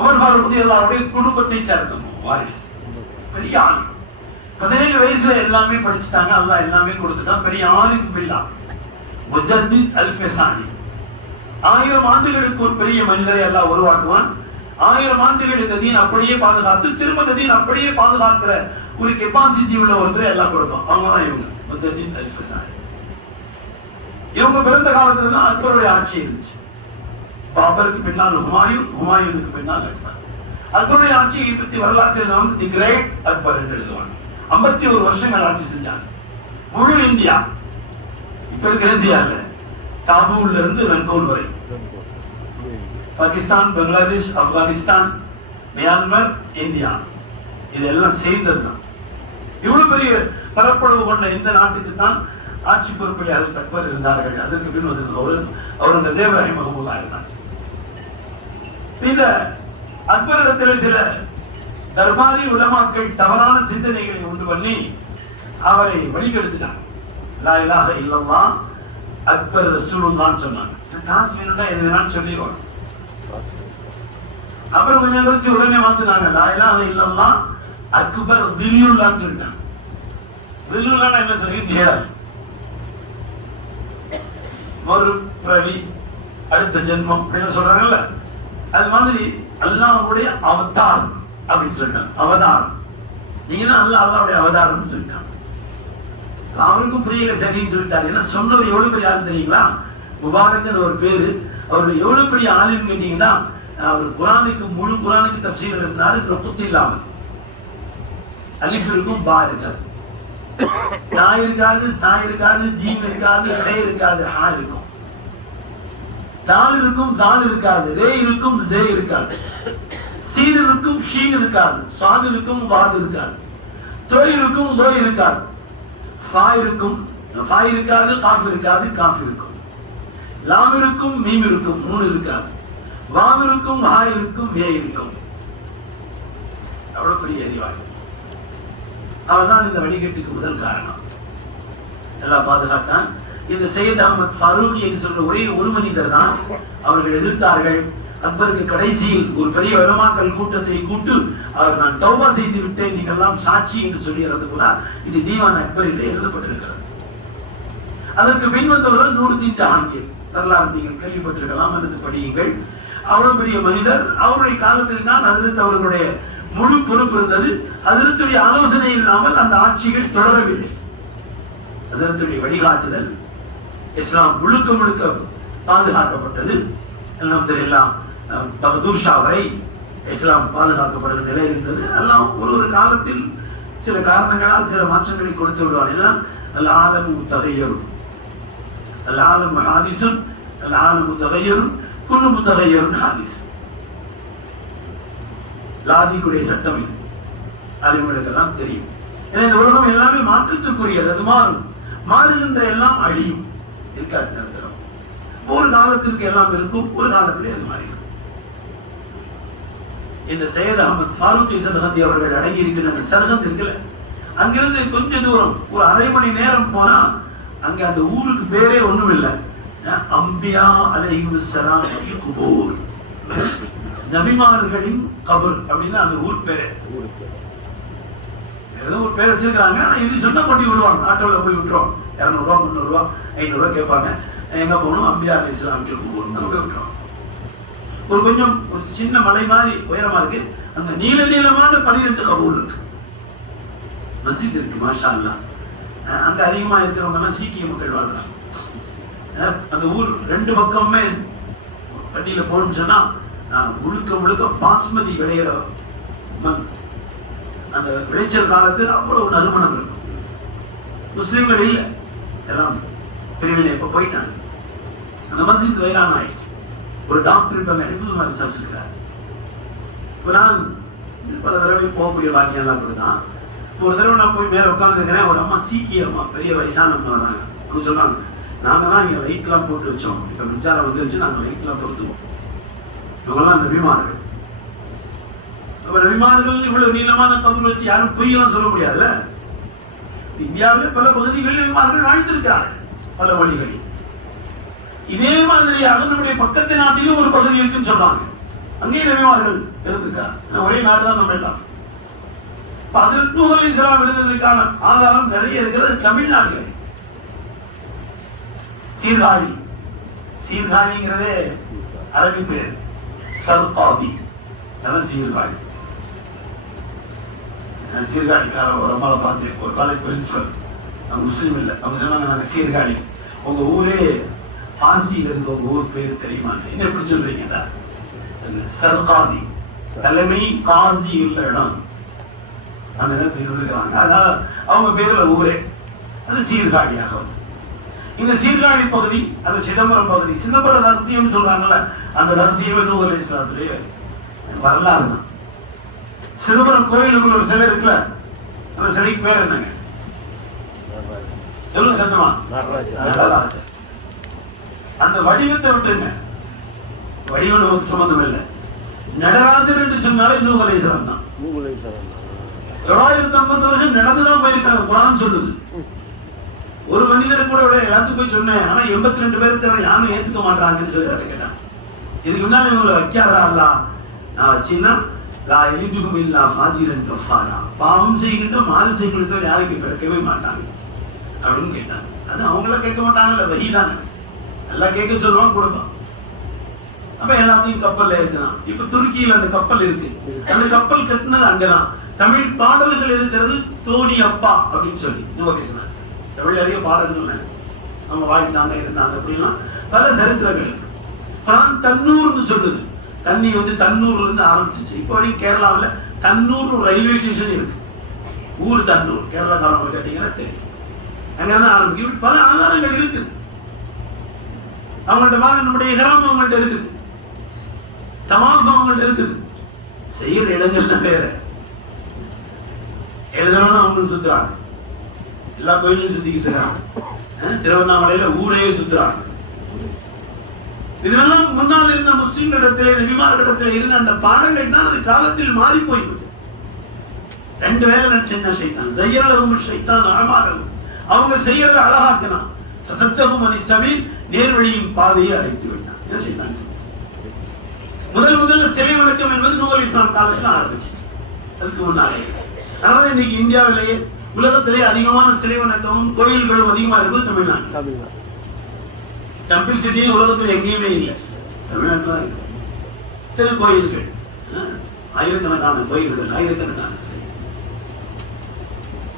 உமர் ஃபாரூக் எல்லாருடைய குடும்பத்தை சேர்ந்த வாரிஸ், பெரிய ஆள். 17 வயசுல எல்லாமே படிச்சுட்டாங்க. அல்லாஹ் எல்லாமே கொடுத்துட்டான். பெரிய ஆரிஃப் பில்லா முஜத்தித் அல்-ஃபசானி. 1000 ஆண்டுகளுக்கு ஒரு பெரிய மனிதரை அல்லாஹ் உருவாக்குவான். 1000 ஆண்டுகளுக்கு தீன் அப்படியே பாதுகாத்து திரும்ப தீன் அப்படியே பாதுகாக்கிற ஒரு கெப்பாசிட்டி உள்ள ஒருத்தரை எல்லாம் கொடுக்கும். அவங்கதான் இவங்க முஜத்தித் அல்-ஃபசானி. இவங்க பிறந்த காலத்துல தான் அக்பருடைய ஆட்சி இருந்துச்சு. பாபருக்கு பின்னால் ஹுமாயூன், ஹுமாயூனுக்கு பின்னால் அக்பர். அக்பருடைய ஆட்சியை பற்றி வரலாற்றில் தி கிரேட் அக்பர் என்று எழுதுவாங்க. 51 வருஷங்கள் ஆட்சி செஞ்சாங்க. முழு இந்தியா, இப்ப இருக்கிற இந்தியால காபூல்ல இருந்து ரங்கூன் வரை, பாகிஸ்தான், பங்களாதேஷ், ஆப்கானிஸ்தான், மியான்மர், இந்தியா, இதெல்லாம் செய்ததுதான். இவ்வளவு பெரிய பரப்பளவு கொண்ட இந்த நாட்டுக்கு தான் ஆட்சி பொறுப்பில் ஹஜ்ரத் அக்பர் இருந்தார்கள். அதற்கு பின் அவுரங்கசீப் ரஹிமஹுல்லாஹ் இருந்தார். இந்த அக்பரிடத்தில் சில தர்பாரி உலமாக்கள் தவறான சிந்தனைகளை உண்டு பண்ணி அவரை வழிகெடுத்துட்டாங்க. லா இலாஹ இல்லல்லாஹ் அக்பர் ரசூலுல்லாஹ்னு சொன்னாங்க. காசு வேணும்னா எது வேணாலும் சொல்லிடுவாங்க. அப்புறம் கொஞ்சம் கழிச்சு உடனே மாத்துனாங்க. லா இலாஹ இல்லல்லாஹ் அக்பர் தில்லுல்லாஹ்னு சொல்லிட்டாங்க. தில்லுல்லாஹ்னா என்ன சொல்றீங்க? ஒரு பிரவி, அடுத்த ஜென்மம் அப்படின்னு சொல்றாங்கல்ல, அது மாதிரி அல்லாஹ்வுடைய அவதார் அப்படின்னு சொல்லிட்டாங்க. அவதாரம், நீங்க தான் அல்லாஹ்வுடைய அவதாரம்னு சொல்லிட்டாங்க. அவருக்கும் புரியல, சரின்னு சொல்லிட்டாரு. ஏன்னா சொன்னவர் எவ்வளவு பெரிய ஆள் தெரியுங்களா? முபாரக்னு ஒரு பேரு. அவரு எவ்வளவு பெரிய ஆளுன்னு கேட்டீங்கன்னா, அவர் குரானுக்கு முழு குரானுக்கு தஃப்சீர் எழுதினாரு. நுக்தி இல்லாமல் அலிஃப் இருக்கும், பா இருக்காது, தாய் இருக்காது, தாய் இருக்காது, ஜீம் இருக்காது, ரே இருக்காது, ஹா இருக்கும். தால் இருக்கும், தால் இருக்காது, ரே இருக்கும், ஜே இருக்காது, சீன் இருக்கும், ஷீன் இருக்காது, சாது இருக்கும், வாது இருக்காது, தோய் இருக்கும், லோய் இருக்காது, ஃபா இருக்கும், ஃபா இருக்காது, காஃப் இருக்காது, காஃப் இருக்கும், லாம் இருக்கும், மீம் இருக்கும், நூன் இருக்காது, வாவ் இருக்கும், ஹா இருக்கும், வே இருக்கும். அவ்வளவு பெரிய அறிவாளி. அவர்தான் இந்த வழிகட்டுக்கு முதல் காரணம். எல்லாம் பாதுகாத்தான். இந்த சையத் அஹ்மத் ஃபாரூக் என்று சொல்ற ஒரே ஒரு மனிதர் தான் அவர்கள் எதிர்த்தார்கள். அக்பருக்கு கடைசியில் ஒரு பெரிய உலமாக்கள் கூட்டத்தை கூட்டு அவர் நான் தௌபா செய்து விட்டேன், நீங்கள் எல்லாம் சாட்சி என்று சொல்லியது கூட இது தீவான் அக்பரில் எழுதப்பட்டிருக்கிறது. அதற்கு பின் வந்தவர்கள் நூருதீன் ஜஹாங்கீர், வரலாறு நீங்கள் கேள்விப்பட்டிருக்கலாம் அல்லது படியுங்கள். அவ்வளவு பெரிய மனிதர். அவருடைய காலத்தில் தான் ஹஜ்ரத் அவர்களுடைய முழு பொறுப்பு இருந்தது. ஹஜ்ரத்துடைய ஆலோசனை இல்லாமல் அந்த ஆட்சிகள் தொடரவில்லை. ஹஜ்ரத்துடைய வழிகாட்டுதல் இஸ்லாம் முழுக்க முழுக்க பாதுகாக்கப்பட்டது. எல்லாம் தெரியலாம், பகதூர் ஷா வரை இஸ்லாம் பாதுகாக்கப்படுகிற நிலை இருந்தது. எல்லாம் ஒரு காலத்தில் சில காரணங்களால் சில மாற்றங்களை கொடுத்து விடுவார். அல் ஆலமு முத்தகையரும், அல் ஆலமு ஹாதிசுன், அல் ஆலமு முத்தகையரும், குல்லு முத்தகையரும் ஹாதிஸ். லாஜிக்குடைய சட்டம் இது, அறிவுகளுக்கெல்லாம் தெரியும். ஏன்னா இந்த உலகம் எல்லாமே மாற்றத்திற்குரியது, அது மாறும். மாறுகின்ற எல்லாம் அழியும், இருக்காது நிரந்தரம். ஒரு காலத்திற்கு எல்லாம் இருக்கும், ஒரு காலத்திலே அது மாறி. இந்த சையத் அஹமத் ஃபாரூக்கி சர்ஹந்தி அவர்கள் அடங்கி இருக்கிற அந்த சர்ஹந்த் இருக்குல்ல, அங்கிருந்து கொஞ்ச தூரம் ஒரு அரை மணி நேரம் போனா அங்க அந்த ஊருக்கு பேரே ஒண்ணும் இல்லை, அம்பியா அலைஹிஸ்ஸலாம் குபூர், நபிமார்களின் கபர் அப்படின்னு அந்த ஊர் பேரு. ஏதோ ஒரு பேர் வச்சிருக்காங்க, ஆனா இது சொன்னா கொண்டு விடுவாங்க, ஆட்டோல போய் விட்டுருவாங்க. 200 ரூபா 300 ரூபா 500 ரூபா கேட்பாங்க. எங்க போகணும்? அம்பியா அலைஹிஸ்ஸலாம் குபூர் அங்க போய் விட்டுருவாங்க. ஒரு கொஞ்சம் ஒரு சின்ன மலை மாதிரி உயரமா இருக்கு, அந்த நீல நீளமான 12 கபூர் இருக்கு, மஸ்ஜித் இருக்கு. மாஷா அல்லாஹ். அங்க அதிகமா இருக்கிறவங்க எல்லாம் சீக்கிய மக்கள் வாழ்றாங்க. அந்த ஊர் 2 பக்கமே வண்டியில போகணும்னு சொன்னா முழுக்க முழுக்க பாஸ்மதி விளையிற மண். அந்த விளைச்சல் காலத்தில் அவ்வளவு நறுமணம் இருக்கும். முஸ்லிம்கள் இல்லை, எல்லாம் பிரிவினை இப்ப போயிட்டாங்க. அந்த மஸ்ஜித் வைரான் ஆயிடுச்சு. ஒரு டாக்டர் இப்ப அனுபவமாக விசாரிச்சிருக்கிறார். இப்போ நான் பல தடவை போகக்கூடிய பாக்கியம் எல்லாம் அப்படிதான். ஒரு தடவை நான் போய் மேலே உட்காந்துருக்கிறேன், ஒரு அம்மா சீக்கிய அம்மா, பெரிய வயசான அம்மா வர்றாங்க. அவங்க சொல்றாங்க, நாங்க தான் இங்க லைட்லாம் போட்டு வச்சோம், இப்ப மின்சாரம் வந்துருச்சு, நாங்க லைட்லாம் பொருத்துவோம். இவங்கெல்லாம் நபிமார்கள். அப்ப நபிமார்கள் இவ்வளவு நீளமான கபர் வச்சு யாரும் பொய்யெல்லாம் சொல்ல முடியாதுல்ல. இந்தியாவிலே பல பகுதிகளில் நபிமார்கள் வாழ்ந்திருக்கிறார்கள் பல வழிகளில். இதே மாதிரியாக நம்முடைய பக்கத்து நாட்டிலும் ஒரு பகுதி இருக்குன்னு சொல்றாங்க, அங்கேயும் நபிமார்கள் இருந்திருக்கிறார். ஒரே நாடு தான் நம்ம எல்லாம். ஹஜ்ரத் நூஹ் அலைஹிஸ்ஸலாம் இருந்ததற்கான ஆதாரம் நிறைய இருக்கிறது தமிழ்நாட்டில். சீர்காழி, சீர்காழிங்கிறதே அரபி பேர், சர்காதி, அதான் சீர்காழி. சீர்காழிக்கார ஒரு அம்மாவை பார்த்தேன், ஒரு காலேஜ் பிரின்சிபல், அவங்க முஸ்லீம் இல்லை. அவங்க சொன்னாங்க, நாங்கள் சீர்காழி, உங்க ஊரே பாசியில் இருக்க உங்க ஊர் பேர் தெரியுமா? என்ன எப்படி சொல்றீங்கடா? சர்காதி, தலைமை காசி உள்ள இடம், அந்த நேரத்தில் இருந்திருக்கிறாங்க. அதனால அவங்க பேர்ல ஊரே அது சீர்காழியாக. இந்த சீர்காழி பகுதி, அந்த சிதம்பரம் பகுதி, சிதம்பரம் ரகசியம் சொல்றாங்கல்ல, அந்த ரகசியம் நூஹ் அலைஹிஸ்ஸலாத்துடைய வரலாறு தான். சிதம்பரம் கோயிலுக்குள்ள ஒரு சிலை இருக்குல்ல, அந்த சிலைக்கு பேர் என்னங்க? சொல்லுங்க சத்தமா. நடராஜர். அந்த வடிவத்தை விட்டுங்க, வடிவம் நமக்கு சம்பந்தம் இல்லை. நடராஜர் என்று சொன்னாலே நூஹ் அலைஹிஸ்ஸலாம் தான். 950 வருஷம் நடந்துதான் போயிருக்காங்க, குர்ஆன் சொல்லுது. ஒரு மனிதர் கூட எல்லாத்துக்கும் போய் சொன்னேன், ஆனா 82 பேர் தவிர யாரும் ஏத்துக்க மாட்டாங்கன்னு சொல்லி கேட்டான். இதுக்கு முன்னாடி இவங்களை வைக்காதா அல்லா? நான் வச்சீங்கன்னா லா எலிதுகும் இல்லா ஃபாஜிரன் கஃபாரா, பாவம் செய்கின்ற மாறு செய்கின்ற யாருக்கு பிறக்கவே மாட்டாங்க அப்படின்னு கேட்டாங்க. அது அவங்கள கேட்க மாட்டாங்கல்ல, வஹீதானே, எல்லாம் கேட்க சொல்லுவான், கொடுப்பான். அப்ப எல்லாத்தையும் கப்பல்ல ஏத்துனான். இப்ப துருக்கியில அந்த கப்பல் இருக்கு, அந்த கப்பல் கட்டினது அங்கதான். தமிழ் பாடல்கள் இருக்கிறது, தோணி அப்பா அப்படின்னு சொல்லி பேசினாங்க. தமிழ் நிறைய பாடல்கள் நம்ம வாழ்ந்தாங்க, இருந்தாங்க, அப்படின்னா பல சரித்திரங்கள் இருக்கு. தன்னூர்னு சொல்லுது, தண்ணி தன்னூர்ல இருந்து ஆரம்பிச்சிச்சு. இப்போ வரைக்கும் கேரளாவில் தன்னூர் ரயில்வே ஸ்டேஷன் இருக்கு. ஊர் தன்னூர், கேரளாக்காரன் போய் கேட்டீங்கன்னா தெரியும், அங்கிருந்து ஆரம்பிக்கும். பல ஆதாரங்கள் இருக்குது. அவங்கள்ட்ட பாருங்க, நம்முடைய இஹ்ராம் அவங்கள்ட்ட இருக்குது, தவாஃப் அவங்கள்ட்ட இருக்குது. செய்யற இடங்கள் தான் வேற. எழுதணும் அவங்களும் சுத்துறாங்க, எல்லா கோயிலையும் சுத்திக்கிட்டு இருக்காங்க. திருவண்ணாமலையில ஊரையே சுத்துறாங்க. இதெல்லாம் முன்னால் இருந்த முஸ்லிம்களிடத்திலே, நபிமார்களிடத்திலே இருந்த அந்த பாடங்கள் தான் அது காலத்தில் மாறி போய்விடும். 2 வேலை நினைச்சா ஷைத்தான், ஜய்யலஹும் ஷைத்தான் அஅமாலஹும், அவங்க செய்யறதை அழகாக்கினா, ஃபஸத்தஹும் அனி ஸபீல், நேர்வழியின் பாதையை அடைத்து விட்டான். என்ன ஷைத்தான்? முதல்ல சிலை வணக்கம் என்பது நூஹ் அலைஹிஸ்ஸலாம் காலத்தில் ஆரம்பிச்சிச்சு, அதுக்கு முன்னாலே. அதனால இன்னைக்கு இந்தியாவிலேயே உலகத்திலே அதிகமான சிலை வணக்கமும் கோயில்களும் அதிகமா இருக்குது தமிழ்நாடு. டெம்பிள் சிட்டி உலகத்தில் எங்கேயுமே இல்லை, தமிழ்நாட்டில் தான் இருக்கு. திருக்கோயில்கள், ஆயிரக்கணக்கான கோயில்கள், ஆயிரக்கணக்கான சிலை.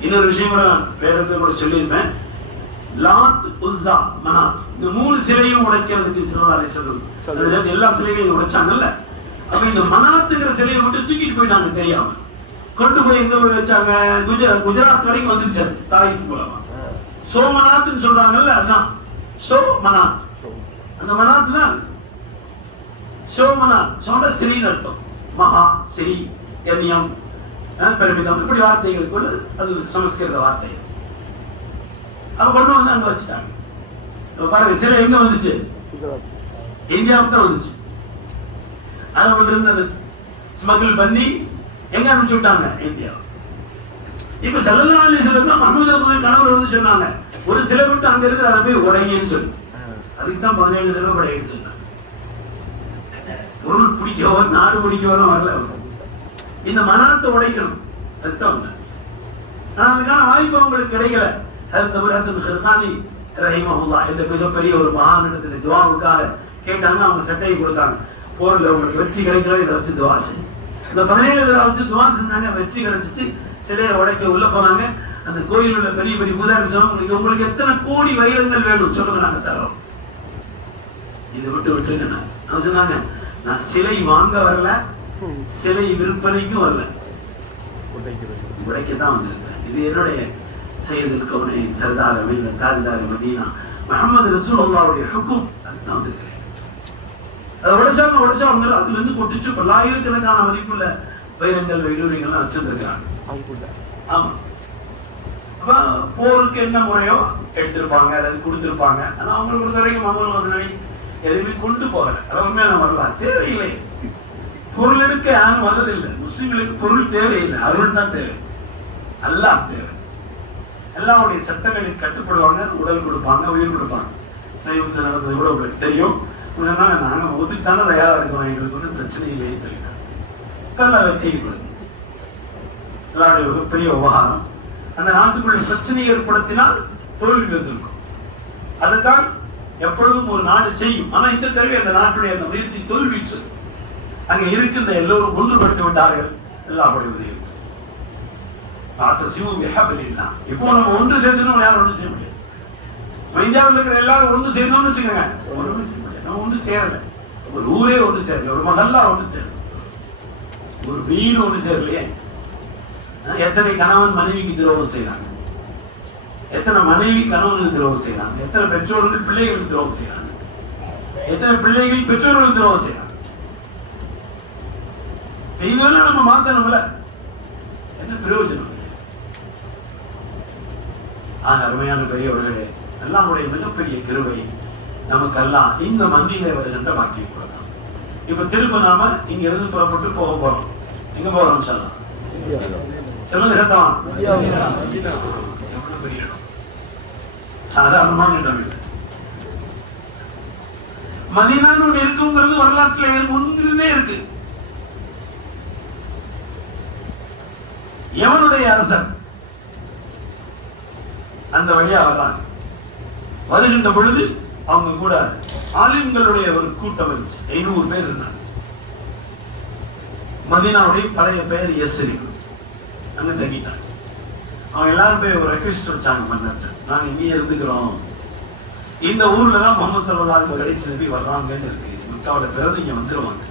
இன்னொரு விஷயம் கூட நான் வேறத்தை கூட சொல்லியிருப்பேன், லாத், உஸ்ஸா, மனாத், இந்த 3 சிலையும் உடைக்கிறதுக்கு ஸல்லல்லாஹு அலைஹி வஸல்லம் எல்லா சிலைகளையும் உடைச்சாங்கல்ல. அப்ப இந்த மனாத்துங்கிற சிலையை மட்டும் தூக்கிட்டு போயிட்டாங்க தெரியாம. கொண்டு போய் எங்க போய் வச்சாங்க? குஜராத் வரைக்கும் வந்துருச்சு, தாயிஃப் மூலமா. சோமநாத்னு சொல்றாங்கல்ல, அதான் சோமநாத். அந்த மனாத் தான் சோமநாத். சொன்ன ஸ்ரீன்னு அர்த்தம், மகா ஸ்ரீ கண்ணியம், பெருமிதம், இப்படி வார்த்தைகளுக்குள்ள அது சமஸ்கிருத வார்த்தை. அவ கொண்டு வந்து அங்க வச்சுட்டாங்க. பாருங்க, சிலை எங்க வந்துச்சு? இந்தியாவுக்கு தான் வந்துச்சு. அவங்க இருந்து ஸ்மகிள் பண்ணி எங்க அனுப்பிச்சு விட்டாங்க? இந்தியா. இப்ப ஸல்லல்லாஹு அலைஹி வஸல்லம் தான் முஹம்மது கணவர் வந்து சொன்னாங்க, ஒரு சிலை விட்டு அங்க இருக்கு, அதை போய் உடைங்கன்னு சொல்லி. அதுக்கு தான் 17 தடவை படை எடுத்துருந்தாங்க. பொருள் பிடிக்கவோ நாடு பிடிக்கவோ வரல. இந்த மனத்தை உடைக்கணும், அதுதான் உண்மை. ஆனா அதுக்கான வாய்ப்பு அவங்களுக்கு கிடைக்கல. ஹஜ்ரத் ஹசன் ஹர்கானி ரஹிமஹுல்லாஹ் என்ற மிகப்பெரிய ஒரு மகானிடத்தில் துஆவுக்காக கேட்டாங்க. அவங்க சட்டையை கொடுத்தாங்க. போர்ல உங்களுக்கு வெற்றி கிடைக்கல, இதை வச்சு துஆ செஞ்சு. இந்த 17 தடவை வச்சு துஆ செஞ்சாங்க. வெற்றி கிடைச்சிச்சு. சிலையை உடைக்க உள்ள போனாங்க. அந்த கோயில் உள்ள பெரிய பெரிய பூஜாரி சொன்னாங்க, உங்களுக்கு எத்தனை கோடி வைரங்கள் வேணும் சொல்லுங்க, நாங்க தரோம். இதை விட்டு விட்டுருங்க. அவங்க சொன்னாங்க, நான் சிலை வாங்க வரல, சிலை விற்பனைக்கும் வரல, உடைக்கத்தான் வந்திருக்கேன். இது என்னுடைய சையதுல் கௌனைன் சர்தார் அமீன் தாஜ்தார் மதீனா முஹம்மது ரசூலுல்லாஹ்வுடைய ஹுக்கும். அதுதான் வந்திருக்கிறேன். அதை உடைச்சாங்க. அதுல இருந்து கொட்டிச்சு பல்லாயிரக்கணக்கான மதிப்புள்ள வைரங்கள் வைடூரியங்கள்லாம் வச்சிருந்திருக்கிறாங்க. ஆமா. அப்ப போருக்கு என்ன முறையோ எடுத்திருப்பாங்க, அல்லது கொடுத்திருப்பாங்க. ஆனா அவங்களுக்கு பொறுத்த வரைக்கும் முகமது வசனவை எதுவுமே கொண்டு போகல. அது உண்மையான வரலாறு. தேவையில்லை. பொருள் எடுக்க யாரும் வர்றதில்லை. முஸ்லிம்களுக்கு பொருள் தேவையில்லை, அருள் தான் தேவை. அல்லாஹ் தேவை. எல்லாருடைய சட்டங்களுக்கு கட்டுப்படுவாங்க, உடல் கொடுப்பாங்க, உயிர் கொடுப்பாங்க. சைவத்தில் நடந்தது கூட உங்களுக்கு தெரியும். நாங்கள் ஒதுக்கித்தானே தயாரா இருக்கிறோம், எங்களுக்கு ஒன்றும் பிரச்சனை இல்லைன்னு சொல்லிட்டாங்க. கல்ல வச்சு கொடுங்க. எல்லாருடைய மிகப்பெரிய விவகாரம். அந்த நாட்டுக்குள்ள பிரச்சனை ஏற்படுத்தினால் தோல்வி வந்திருக்கும். அதுதான் எப்பொழுதும் ஒரு நாடு செய்யும். ஆனா இந்த தடவை அந்த நாட்டுடைய அந்த முயற்சி தோல்வி சொல்லு. அங்க இருக்கின்ற எல்லோரும் ஒன்றுபட்டு விட்டார்கள். எல்லாருடைய உதவி. இப்போ நம்ம ஒன்று சேர்த்துணும், யாரும் ஒன்று செய்ய முடியாது. இந்தியாவில் இருக்கிற எல்லாரும் ஒன்று செய்யணும்னு வச்சுக்கோங்க, ஒன்றுமே செய்ய முடியாது. நம்ம ஒன்று சேரல. ஒரு ஊரே ஒன்று சேரல, ஒரு மகல்லா ஒன்று சேரல, ஒரு வீடு ஒன்று சேரலையே. எத்தனை கணவன் மனைவிக்கு துரோகம் செய்யறாங்க, எத்தனை மனைவி கணவனுக்கு துரோகம் செய்யறாங்க, எத்தனை பெற்றோர்கள் பிள்ளைகளுக்கு துரோகம் செய்யறாங்க, எத்தனை பிள்ளைகள் பெற்றோர்களுக்கு துரோகம் செய்யறாங்க. இதெல்லாம் நம்ம மாத்தணும்ல, என்ன பிரயோஜனம்? அருமையான பெரியவர்களே, அல்லாஹ்வுடைய மிகப்பெரிய கிருபை நமக்கெல்லாம் இந்த மண்ணிலே வருகின்ற பாக்கியம் கொடுக்கலாம். இப்ப திரும்ப நாம இங்க இருந்து புறப்பட்டு போக போறோம். எங்க போறோம் சொல்லலாம்? சொல்லுங்க சத்தமா. சாதாரணமான இடம் இல்லை. மதீனான்னு ஒண்ணு இருக்குங்கிறது வரலாற்றுல முன்னிருந்தே இருக்கு. எவனுடைய அரசன் அந்த வழியா வர்றாங்க. வருகின்ற பொழுது அவங்க கூட ஆலிம்களுடைய ஒரு கூட்டம் இருந்துச்சு. 500 பேர் இருந்தாங்க. மதீனாவுடைய பழைய பெயர் யஸ்ரிப். அங்க தங்கிட்டாங்க. அவங்க எல்லாரும் போய் ஒரு ரெக்வெஸ்ட் வச்சாங்க மன்னர்கிட்ட, நாங்க இங்கே இருந்துக்கிறோம், இந்த ஊர்ல தான் முஹம்மது ஸல்லல்லாஹு அலைஹி வஸல்லம் கடைசி நபி வர்றாங்கன்னு இருக்கு, மக்காவோட பிறகு இங்க வந்துருவாங்க,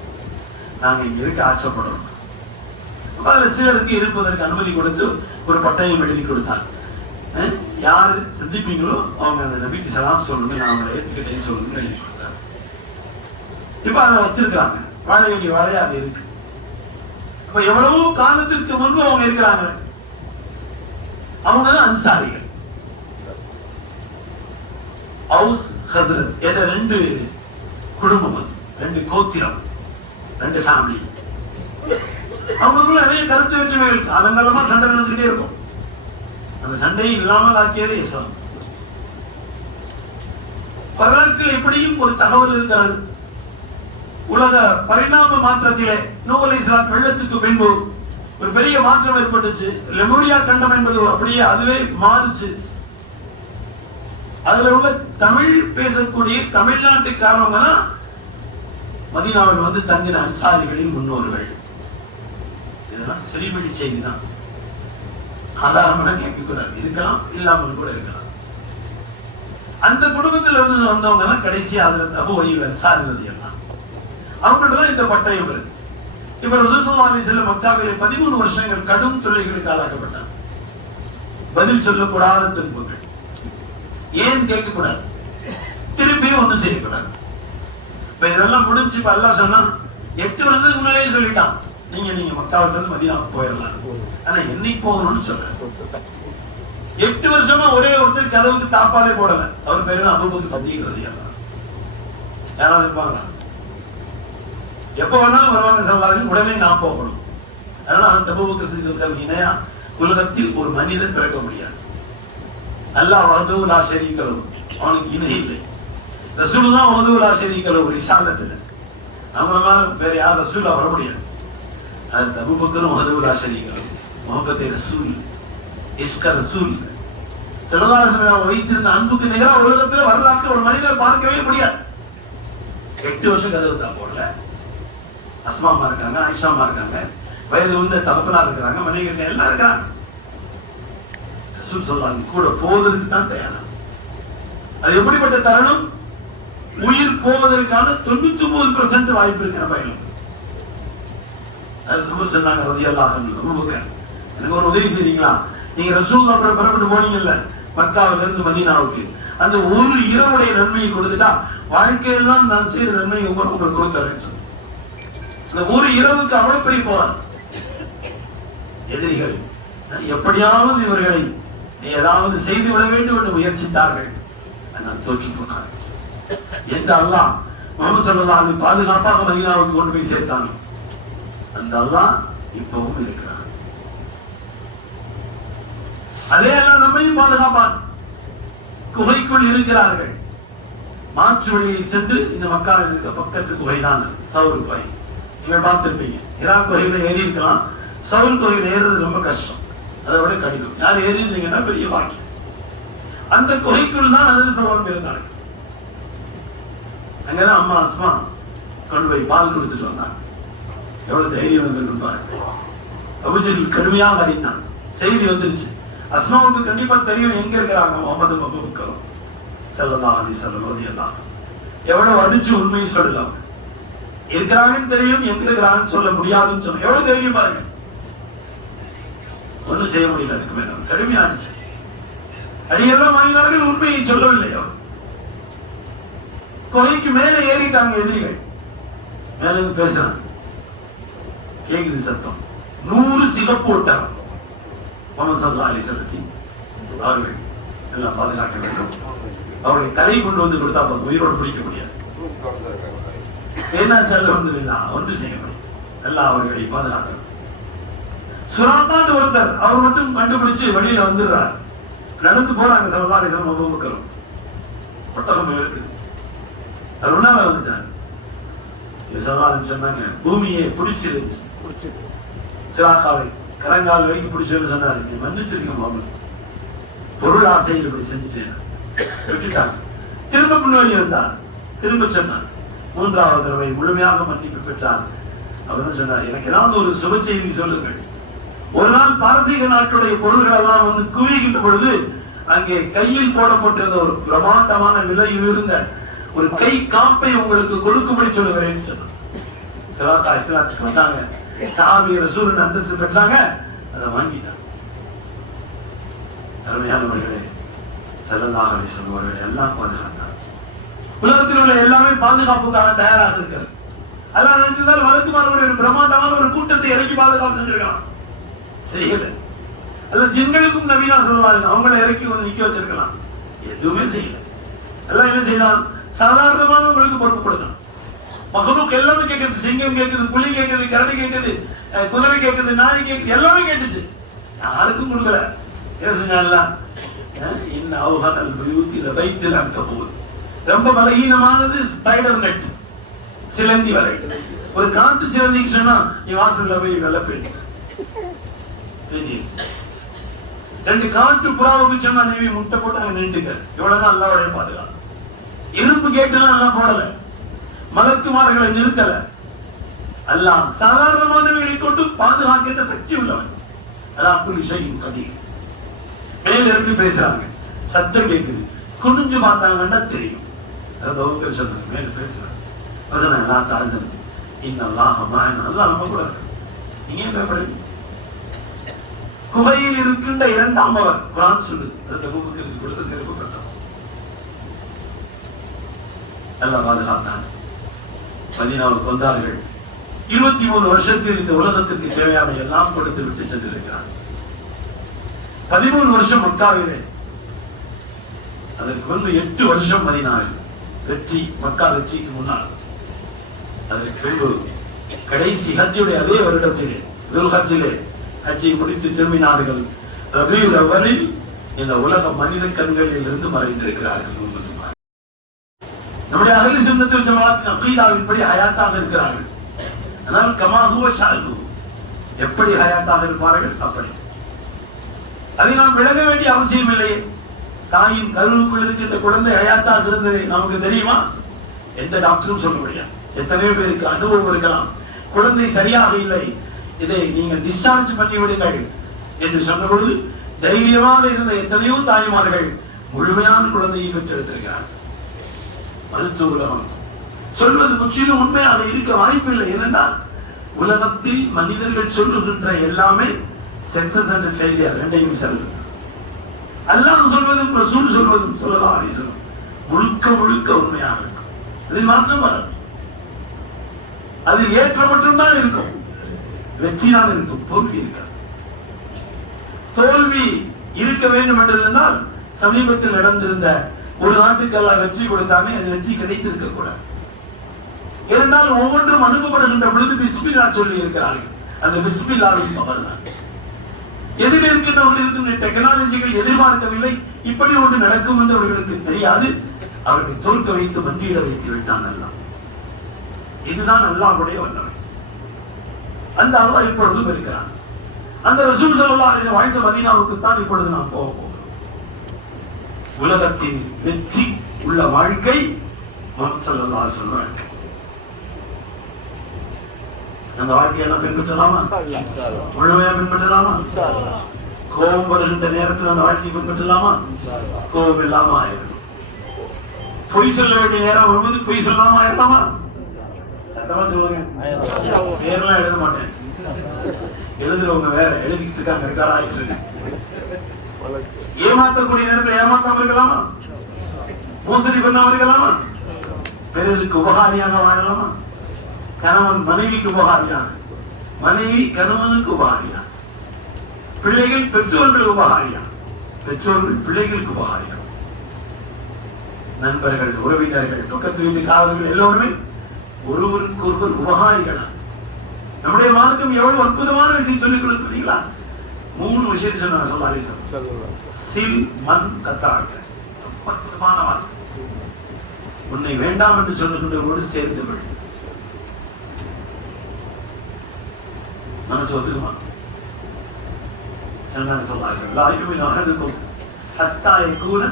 நாங்க இங்க இருக்க ஆசைப்படுறோம். அதுல சிலருக்கு இருப்பதற்கு அனுமதி கொடுத்து ஒரு பட்டயம் எழுதி கொடுத்தாங்க. யாரு சந்திப்பீங்களோ அவங்க அந்த நபிக்கு சலாம் சொல்லுங்க, நான் அவங்களை ஏத்துக்கிட்டேன்னு சொல்லுங்க எழுதி கொடுத்தாங்க. இப்ப அதை வச்சிருக்காங்க. வாழ வேண்டிய வாழையா அது இருக்கு. இப்ப எவ்வளவு காலத்திற்கு முன்பு அவங்க இருக்கிறாங்க. அவங்கதான் அன்சாரிகள். அவுஸ் ஹஸ்ரத் என்ற 2 குடும்பம், 2 கோத்திரம், 2 ஃபேமிலி. அவங்களுக்குள்ள நிறைய கருத்து வேற்றுமைகள் காலங்காலமா சண்டை நடந்துகிட்டே இருக்கும். அந்த சண்டையை இல்லாமல் ஆக்கியதே இஸ்லாம். வரலாற்றில் எப்படியும் ஒரு தகவல் இருக்கிறது. உலக பரிணாம மாற்றத்திலே நூஹ் அலைஹிஸ்ஸலாம் வெள்ளத்துக்கு பின்பு ஒரு பெரிய மாற்றம் ஏற்பட்டுச்சு. லெமூரியா கண்டம் என்பது அப்படியே அதுவே மாறுச்சு. அதுல உள்ள தமிழ் பேசக்கூடிய தமிழ்நாட்டுக்காரவங்க தான் மதீனாவில் வந்து தங்கின அன்சாரிகளின் முன்னோர்கள். இதெல்லாம் செலிபிரிட்டி செய்தி தான். ஆதாரமெல்லாம் கேட்கக்கூடாது. இருக்கலாம், இல்லாமல் கூட இருக்கலாம். அந்த குடும்பத்தில் வந்து வந்தவங்க தான் கடைசி அபூ அய்யூப் அன்சாரி ரலியல்லாஹு அன்ஹு. அவங்கள்ட்ட தான் இந்த பட்டயம் இருந்துச்சு. இப்ப ரசூல் ஸல்லல்லாஹு அலைஹி வஸல்லம் மக்காவிலே 13 வருஷங்கள் கடும் தொல்லைகளுக்கு ஆளாக்கப்பட்டாங்க. பதில் சொல்லக்கூடாத துன்பங்கள். ஏன் கேட்கக்கூடாது, திரும்பியும் ஒன்றும் செய்யக்கூடாது. இப்ப இதெல்லாம் முடிஞ்சு இப்ப அல்லாஹ் சொன்னா 8 வருஷத்துக்கு முன்னாடியே சொல்லிட்டான், நீங்க மக்காவில இருந்து மதீனாவுக்கு போயிடலாம், ஆனா என்னைக்கு போகணும்னு சொல்றேன். 8 வருஷமா ஒரே ஒருத்தர் கதவுக்கு தாப்பாலே போடல. அவர் பேரு தான் அபூபக்கர் சித்தீக் ரலியல்லாஹு அன்ஹு. யாராவது இருப்பாங்களா? எப்ப வேணாலும் வருவாங்க ஸல்லல்லாஹு உடனே நான் போகணும். அதனால அந்த அபூபக்கர் சித்தீக் இணையா உலகத்தில் ஒரு மனிதன் பிறக்க முடியாது. அல்லாஹ் வஹ்தஹு லா ஷரீக லஹு, அவனுக்கு இணை இல்லை. ரசூலுல்லாஹ் வஹ்தஹு லா ஷரீக லஹு ரிசாலத்துல நம்மள வேற யார் ரசூலா வர முடியாது. அது அபூபக்கரும் வஹ்தஹு லா ஷரீக லஹு, முஹப்பத்தே ரசூல், இஸ்க ரசூல் ஸல்லல்லாஹு அலைஹி வஸல்லம் வைத்திருந்த அன்புக்கு நிகரா உலகத்துல வரலாற்று ஒரு மனிதரை பார்க்கவே முடியாது. 8 வருஷம் கதவு தான் போடல. அஸ்மாமா இருக்காங்க, ஆயிஷாமா இருக்காங்க, வயது வந்த தகப்பனார் இருக்கிறாங்க, மனைவி எல்லாம் இருக்கிறாங்க. ரசூல் ஸல்லல்லாஹு கூட போவதற்கு தான் தயாரா. அது எப்படிப்பட்ட தருணம்? உயிர் போவதற்கான 99% வாய்ப்பு இருக்கிற பயணம். அது சொன்னாங்க ரலியல்லாஹு அன்ஹு, அபூபக்கர் எனக்கு ஒரு உதவி செய்றீங்களா? நீங்க ரசூலுல்லாஹ் கூட புறப்பட்டு போனீங்கல்ல மக்காவில இருந்து மதீனாவுக்கு, அந்த ஒரு இரவுடைய நன்மையை கொடுத்துட்டா வாழ்க்கையெல்லாம் நான் செய்த நன்மையை உங்களுக்கு கொடுத்துறேன்னு சொன்னேன். அந்த ஒரு இரவுக்கு அவ்வளவு பெரிய போவார். எதிரிகள் எப்படியாவது இவர்களை ஏதாவது செய்து விட வேண்டும் என்று முயற்சித்தார்கள். நான் தோற்று போனார். எந்த அல்லாஹ் முஹம்மது ஸல்லல்லாஹு அலைஹி பாதுகாப்பாக மதீனாவுக்கு கொண்டு போய் சேர்த்தானோ அந்த அல்லாஹ் இப்பவும் இருக்கிறார். அதே அல்லாஹ் நம்மையும் பாதுகாப்பான். குகைக்குள் இருக்கிறார்கள். மாற்று வழியில் சென்று இந்த மக்காவில் இருக்க பக்கத்து குகைதான் சவுர் குகை. நீங்கள் பார்த்திருப்பீங்க. ஹிரா குகையில ஏறி இருக்கலாம், சவுர் குகையில ஏறுறது ரொம்ப கஷ்டம், அதை விட கடினம். யார் ஏறி இருந்தீங்கன்னா பெரிய பாக்கியம். அந்த குகைக்குள் தான் அதில் சவால் இருந்தார்கள். அங்கதான் அம்மா அஸ்மா கொண்டு போய் பால் கொடுத்துட்டு வந்தாங்க. எவ்வளவு தைரியம் வந்து அபூஜஹல் கடுமையாக அடித்தான். செய்தி வந்துருச்சு. அஸ்மாவுக்கு கண்டிப்பா தெரியும் எங்க இருக்கிறாங்க முஹம்மது அபூபக்கரும் ஸல்லல்லாஹு அலைஹி வஸல்லம் ரலியல்லாஹு அன்ஹு. எவ்வளவு அடிச்சு உண்மையை சொல்லலாம். இருக்கிறாங்கன்னு தெரியும், எங்க இருக்கிறாங்கன்னு சொல்ல முடியாதுன்னு சொன்ன எவ்வளவு தைரியம் பாருங்க. ஒண்ணும் செய்ய முடியல. அதுக்கு மேல கடுமையானுச்சு. அடியெல்லாம் வாங்கினார்கள், உண்மையை சொல்லவில்லையோ. குகைக்கு மேல ஏறிட்டாங்க எதிரிகள். மேல இருந்து பேசுறாங்க, கேக்குது சத்தம். 100 சிகப்பு ஒட்டகம் முஹம்மது ஸல்லல்லாஹு அலைஹி வஸல்லம் அவர்கள் எல்லாம் பாதுகாக்க வேண்டும். அவருடைய தலை கொண்டு வந்து கொடுத்தா போதும், உயிரோடு பிடிக்க முடியாது. என்ன செல்ல வந்து ஒன்று செய்ய முடியும். எல்லாம் அவர்களை பாதுகாக்கணும். சுராத்தாண்டு ஒருத்தர் அவர் மட்டும் கண்டுபிடிச்சு வெளியில வந்துடுறார். நடந்து போறாங்க ஸல்லல்லாஹு அலைஹி வஸல்லம் அபூபக்கரும். ஒட்டகம் இருக்குது. அவர் முன்னால வந்துட்டார். ஸல்லல்லாஹு அலைஹி வஸல்லம் சொன்னாங்க, பூமியை பிடிச்சிருந்துச்சு, சிராக்காவை கரங்கால் வரைக்கும் பிடிச்சதுன்னு சொன்னாரு. நீ மன்னிச்சிருக்க முஹம்மது, பொருள் ஆசையில் இப்படி செஞ்சுட்டேன் விட்டுட்டாங்க. திரும்ப முன்னோக்கி வந்தார். திரும்ப சொன்னார். 3வது தடவை முழுமையாக மன்னிப்பு பெற்றார். அவர் தான் சொன்னார், எனக்கு ஏதாவது ஒரு சுப செய்தி சொல்லுங்கள். ஒரு நாள் பாரசீக நாட்டுடைய பொருள்கள் எல்லாம் வந்து குவிகின்ற பொழுது அங்கே கையில் போடப்பட்டிருந்த ஒரு பிரமாண்டமான விலை உயர்ந்த ஒரு கை காப்பை உங்களுக்கு கொடுக்கும்படி சொல்லுகிறேன்னு சொன்னார். சிராக்கா இஸ்லாத்துக்கு வந்தாங்க. சஹாபி ரசூலுல்லாஹ் அந்தஸ்து பெற்றாங்க. அதை வாங்கிட்டாங்க. அருமையானவர்களே, ஸல்லல்லாஹு அலைஹி வஸல்லம் அவர்கள் எல்லாம் பாதுகாத்தார். உலகத்தில் உள்ள எல்லாமே பாதுகாப்புக்காக தயாராக இருக்கிறது. அல்லாஹ் நினைத்தால் வழக்குமார்களுடைய ஒரு பிரமாண்டமான ஒரு கூட்டத்தை இறக்கி பாதுகாப்பு செஞ்சிருக்கான். செய்யல. அல்ல ஜின்களுக்கும் நபியா ஸல்லல்லாஹு அவங்களை இறக்கி வந்து நிக்க வச்சிருக்கலாம். எதுவுமே செய்யல. அல்லாஹ் என்ன செய்யலாம்? சாதாரணமான உங்களுக்கு பொறுப்பு கொடுத்தான். மகனுக்கு எல்லாமே கேட்குது. சிங்கம் கேட்குது, புலி கேட்குது, கரடி கேட்குது, குதிரை கேட்குது, நாய் கேட்குது, எல்லாமே கேட்டுச்சு. யாருக்கும் கொடுக்கல. என்ன செஞ்சாலாம்? இன்ன அவ்ஹனல் புயூத்தி லபைத்தில் அன்கபூத். ரொம்ப பலகீனமானது ஸ்பைடர் நெட், சிலந்தி வரை. ஒரு காத்து சிலந்திக்கு சொன்னா நீ வாசல்ல போய் வெள்ளப்பேன். 2 காட்டு புறாவுக்கு சொன்னா நீ முட்டை போட்டு அங்க நின்றுக்க. இவ்வளவுதான் அல்லாஹ்வுடைய பாதுகாப்பு. இரும்பு கேட்டுலாம் எல்லாம் போடல. மலக்குமார்களை நிறுத்தல. அல்லாஹ் சாதாரணமானவர்களை கொண்டு பாதுகாக்கின்ற சக்தி உள்ளவன். அல்லாஹ் குல்லி ஷைஇன் கதீர். மேல இருந்து பேசுறாங்க, சத்தம் கேட்குது. குனிஞ்சு பார்த்தாங்கன்னா தெரியும். அதாவது அவங்க சொன்னாங்க, மேல பேசுறாங்க. வசன லா தஹ்சன் இன்னல்லாஹ மஅனா. அல்லாஹ் நம்ம கூட இருக்கான். நீங்க ஏன் பயப்படுறீங்க? குகையில் இருக்கின்ற 2ஆம் அவர் குர்ஆன் சொல்லுது. அந்த அபூபக்கருக்கு கொடுத்த சிறப்பு பெற்றார். அல்லாஹ் பாதுகாத்தான். மதீனாவுக்கு வந்தார்கள். 23 வருஷத்தில் இந்த உலகத்திற்கு தேவையான எல்லாம் கொடுத்து விட்டு சென்றிருக்கிறார். 13 வருஷம் மக்காவிலே, அதற்கு முன்பு 8 வருஷம் மதீனாவில் வெற்றி, மக்கா வெற்றிக்கு முன்னால். அதற்கு பின்பு கடைசி ஹஜ்ஜுடைய அதே வருடத்திலே துல் ஹஜ்ஜிலே ஹஜ்ஜை முடித்து திரும்பினார்கள். ரபீஉல் அவ்வலில் இந்த உலக மனித கண்களில் இருந்து மறைந்திருக்கிறார்கள். நம்முடைய அஹ்லு சுன்னத் வல் ஜமாஅத்தின் அகீதாவின்படி ஹயாத்தாக இருக்கிறார்கள். ஆனால் கமா ஹுவ ஷஅனு, எப்படி ஹயாத்தாக இருப்பார்கள் அப்படி. அதை நாம் விலக வேண்டிய அவசியம் இல்லையே. தாயின் கருவுக்குள் இருக்கின்ற குழந்தை ஹயாத்தாக இருந்தது நமக்கு தெரியுமா? எந்த டாக்டரும் சொல்ல முடியாது. எத்தனையோ பேருக்கு அனுபவம் இருக்கலாம். குழந்தை சரியாக இல்லை, இதை நீங்கள் டிஸ்சார்ஜ் பண்ணி விடுங்கள் என்று சொன்ன பொழுது தைரியமாக இருந்த எத்தனையோ தாய்மார்கள் முழுமையான குழந்தையை பெற்றெடுத்திருக்கிறார்கள். மருத்துவ உலகம் சொல்வது முற்றிலும் உண்மையாக இருக்க வாய்ப்பில்லை. ஏனென்றால் உலகத்தில் மனிதர்கள் சொல்லுகின்ற எல்லாமே சக்சஸ் அண்ட் ஃபெயிலியர் ரெண்டையும் சொல்லுது. அல்லாஹ் சொல்வதும் ரசூல் சொல்வதும் ஸல்லல்லாஹு அலைஹி வஸல்லம் முழுக்க முழுக்க உண்மையாக இருக்கும். அதில் மாற்றம் வராது. அதில் ஏற்றம் மட்டும்தான் இருக்கும், வெற்றி தான் இருக்கும், தோல்வி இருக்காது. தோல்வி இருக்க வேண்டும் என்றிருந்தால் சமீபத்தில் நடந்திருந்த ஒரு நாட்டுக்கு அல்லாஹ் வெற்றி கொடுத்தாமே அது வெற்றி கிடைத்திருக்க கூடாது. ஏனென்றால் ஒவ்வொன்றும் அனுப்பப்படுகின்ற பொழுது பிஸ்மில்லா சொல்லி இருக்கிறார்கள். அந்த பிஸ்மில்லாவின் பவர் தான். எதில் இருக்கின்ற டெக்னாலஜிகள் எதிர்பார்க்கவில்லை, இப்படி ஒன்று நடக்கும் என்று அவர்களுக்கு தெரியாது. அவர்களை தோற்க வைத்து மண்டியிட வைத்து விட்டான் அல்லாஹ். இதுதான் அல்லாஹ்வுடைய வல்லமை. அந்த அல்லாஹ் இப்பொழுதும் இருக்கிறான். அந்த ரசூல் ஸல்லல்லாஹு அலைஹி வஸல்லம் வாழ்ந்த மதீனாவுக்கு தான் இப்பொழுது நாம் போக போகிறோம். உலகத்தின் வெற்றி உள்ள வாழ்க்கை முஹம்மது ஸல்லல்லாஹு அலைஹி வஸல்லம் வாழ்க்கை. அந்த வாழ்க்கையெல்லாம் பின்பற்றலாமா? முழுமையா பின்பற்றலாமா? கோபம் வருகின்ற நேரத்தில் அந்த வாழ்க்கையை பின்பற்றலாமா? கோபம் இல்லாம ஆயிரும். பொய் சொல்ல வேண்டிய நேரம் வரும்போது பொய் சொல்லாம ஆயிரலாமா? சத்தமா சொல்லுங்க. பேரெல்லாம் எழுத மாட்டேன், எழுதுறவங்க வேற எழுதிட்டு இருக்காங்க, ரெக்கார்ட் ஆயிட்டு இருக்கு. ஏமாத்தக்கூடிய நேரத்தில் ஏமாத்தாம இருக்கலாமா? மோசடி பண்ணாம இருக்கலாமா? பிறருக்கு உபகாரியாக வாழலாமா? கணவன் மனைவிக்கு உபகாரியாக, மனைவி கணவனுக்கு உபகாரியா, பிள்ளைகள் பெற்றோர்கள் உபகாரியா, பெற்றோர்கள் பிள்ளைகளுக்கு உபகாரியா, நண்பர்கள், உறவினர்கள், பக்கத்து வீட்டுக்காரர்கள் எல்லோருமே ஒருவருக்கு ஒருவர் உபகாரிகளா. நம்முடைய மார்க்கம் எவ்வளவு அற்புதமான விஷயம் சொல்லிக் கொடுத்தீங்களா? 3 விஷயத்தை சொன்னாங்க ஸல்லல்லாஹு அலைஹி வஸல்லம். சில் மன் கத்தாக்க, அற்புதமான வார்த்தை. உன்னை வேண்டாம் என்று சொல்லுகின்றவரோடு சேர்ந்து விடு. மனசு ஒத்துக்குமா? சொன்னாங்க ஸல்லல்லாஹு அலைஹி வஸல்லம், லா யுமினு அஹதுக்கும் ஹத்தா யகூன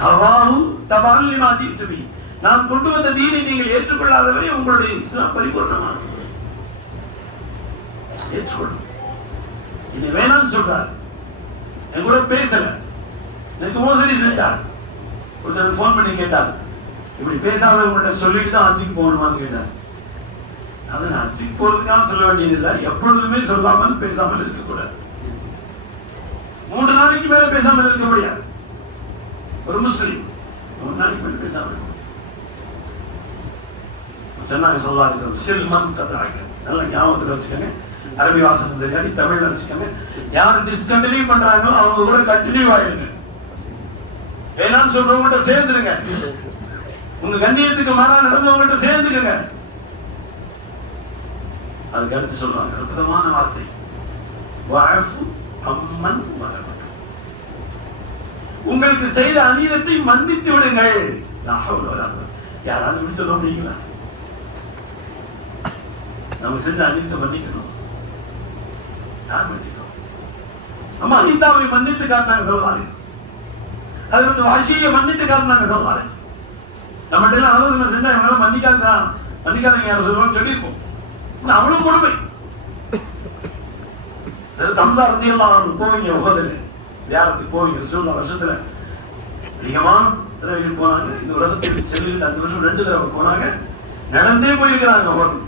ஹவாஹு தபஅன் லிமா ஜிஅது பிஹி. நான் கொண்டு வந்த தீனை நீங்கள் ஏற்றுக்கொள்ளாதவரை உங்களுடைய இஸ்லாம் பரிபூர்ணமானது. ஏற்றுக்கொள்ளும். இது வேணாம்னு சொல்றாரு. என் கூட பேசல, எனக்கு மோசடி செஞ்சார். ஒருத்தர் போன் பண்ணி கேட்டார், இப்படி பேசாதவங்கள்ட்ட சொல்லிட்டு தான் ஹஜ்ஜுக்கு போகணுமான்னு கேட்டார். அது நான் ஹஜ்ஜுக்கு போறதுக்காக சொல்ல வேண்டியதில்லை, எப்பொழுதுமே சொல்லாமல் பேசாமல் இருக்கக்கூடாது. 3 நாளைக்கு மேல பேசாமல் இருக்க முடியாது. ஒரு முஸ்லீம் 3 நாளைக்கு மேல பேசாமல் சொன்னாங்க ஸல்லல்லாஹு அலைஹி வஸல்லம். சில்மன் கதாக்க, நல்லா ஞாபகத்தில் வச்சுக்கோங்க. அரபி வாசகம் தெரியாடி தமிழ்ல வச்சுக்கோங்க. யார் டிஸ்கண்டினியூ பண்றாங்களோ அவங்க கூட கண்டினியூ ஆயிடுங்க. வேணாம்னு சொல்றவங்ககிட்ட சேர்ந்துருங்க. உங்க கண்ணியத்துக்கு மாறா நடந்தவங்ககிட்ட சேர்ந்துக்குங்க. அதுக்கு அடுத்து சொல்றாங்க அற்புதமான வார்த்தை, வஅஃபு அம்மன் வலமக. உங்களுக்கு செய்த அநீதத்தை மன்னித்து விடுங்கள். யாராவது இப்படி சொல்ல முடியுங்களா? நம்ம செஞ்ச அநீதத்தை மன்னிக்கணும். யார் மன்னிக்கணும்? அம்மா ஹிந்தாவை மன்னித்து காட்டினாங்க ஸல்லல்லாஹு அலைஹி வஸல்லம். ஹஜ்ரத் வஹ்ஷியை மன்னித்து காட்டினாங்க ஸல்லல்லாஹு அலைஹி வஸல்லம். நம்மகிட்ட எல்லாம் ஆலோசனை செஞ்சா இவங்கெல்லாம் மன்னிக்காதீங்க யாரும் சொல்லுவாங்க சொல்லியிருப்போம். அவளும் கொடுமை. ஹம்ஸா ரலியல்லாஹு அன்ஹு போவீங்க, உஹதுல தியாரத்துக்கு போவீங்க. ரசூலுல்லாஹ் வருஷத்துல அதிகமான தடவை போனாங்க. இந்த உலகத்துக்கு செல்லுகிட்டு அந்த வருஷம் 2 தடவை போனாங்க. நடந்தே போயிருக்கிறாங்க. உஹது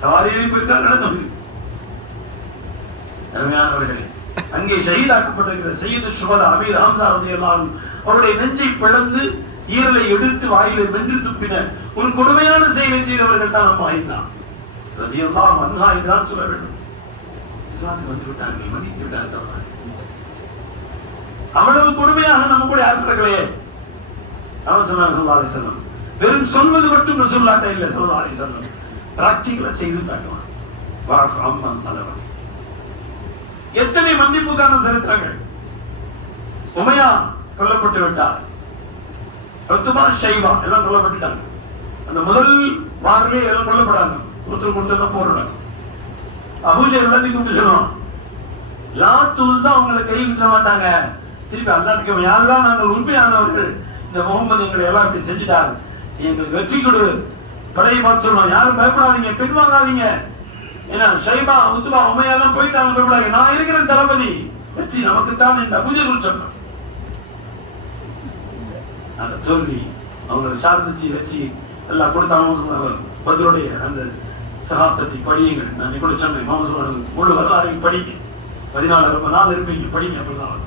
சவாரியிலே போயிருக்காங்க, நடந்து போயிருக்காங்க. அருமையானவர்களே, அங்கே ஷஹீதாக்கப்பட்டிருக்கிற சையது ஷுஹதா அமீர் ஹம்ஸா ரலியல்லாஹு அன்ஹு அவருடைய நெஞ்சை பிளந்து ஈரலை எடுத்து வாயிலை வென்று துப்பின ஒரு கொடுமையான செயலை செய்தவர்கள் தான் நம்ம ஐந்தா. ரலியல்லாஹு அன்ஹா என்றால் சொல்ல வேண்டும். இஸ்லாத்துக்கு வந்து விட்டார்கள், மன்னித்து விட்டார்கள் சொல்றாங்க. அவ்வளவு கொடுமையாக நம்ம கூட ஆட்களே. அவர் சொன்னாங்க ஸல்லல்லாஹு அலைஹி வஸல்லம், வெறும் சொல்வது மட்டும் ரசூலுல்லாஹ் இல்ல ஸல்லல்லாஹு அலைஹி வஸல்லம், பிராக்டிகலா செய்து காட்டுவாங்க. வஅஃபு அம்மன் ஸலவ. எத்தனை மன்னிப்புக்கான சரித்திரங்கள். உமையா கொல்லப்பட்டு விட்டார், உத்பா ஷைபா எல்லாம் கொல்லப்பட்டுட்டாங்க. அந்த முதல் வாரிலே எல்லாம் கொல்லப்படாங்க. ஒருத்தர் கொடுத்ததான் போடுறாங்க. அபூஜஹல் எல்லாத்தையும் கூப்பிட்டு சொல்லுவான், லாத் உஸ்ஸா அவங்களை கை விட்டுற மாட்டாங்க. திருப்பி அல்லாஹ்வுக்கு யாரெல்லாம் நாங்கள் உண்மையானவர்கள், இந்த முகமது எங்களை எல்லாம் இப்படி செஞ்சுட்டாரு, எங்களுக்கு வெற்றி கொடு, படையை பார்த்து சொல்லுவோம், யாரும் பயப்படாதீங்க, பின்வாங்காதீங்க. ஏன்னா ஷைபா உத்பா உமையா எல்லாம் போயிட்டாங்க, பயப்படாங்க, நான் இருக்கிறேன் தளபதி, வெற்றி நமக்குத்தான் என்று அபூஜஹல் சொன்னான். அந்த தோல்வி அவங்களை சார்ந்துச்சு வச்சு எல்லாம் கொடுத்தாங்க. பதிலுடைய அந்த சகாப்தத்தை படியுங்கள். நான் கூட சொன்னேன், முகமது முழு வரலாறையும் படிங்க, 14 ரொம்ப நாள் இருப்பீங்க, படிங்க. அப்படிதான்.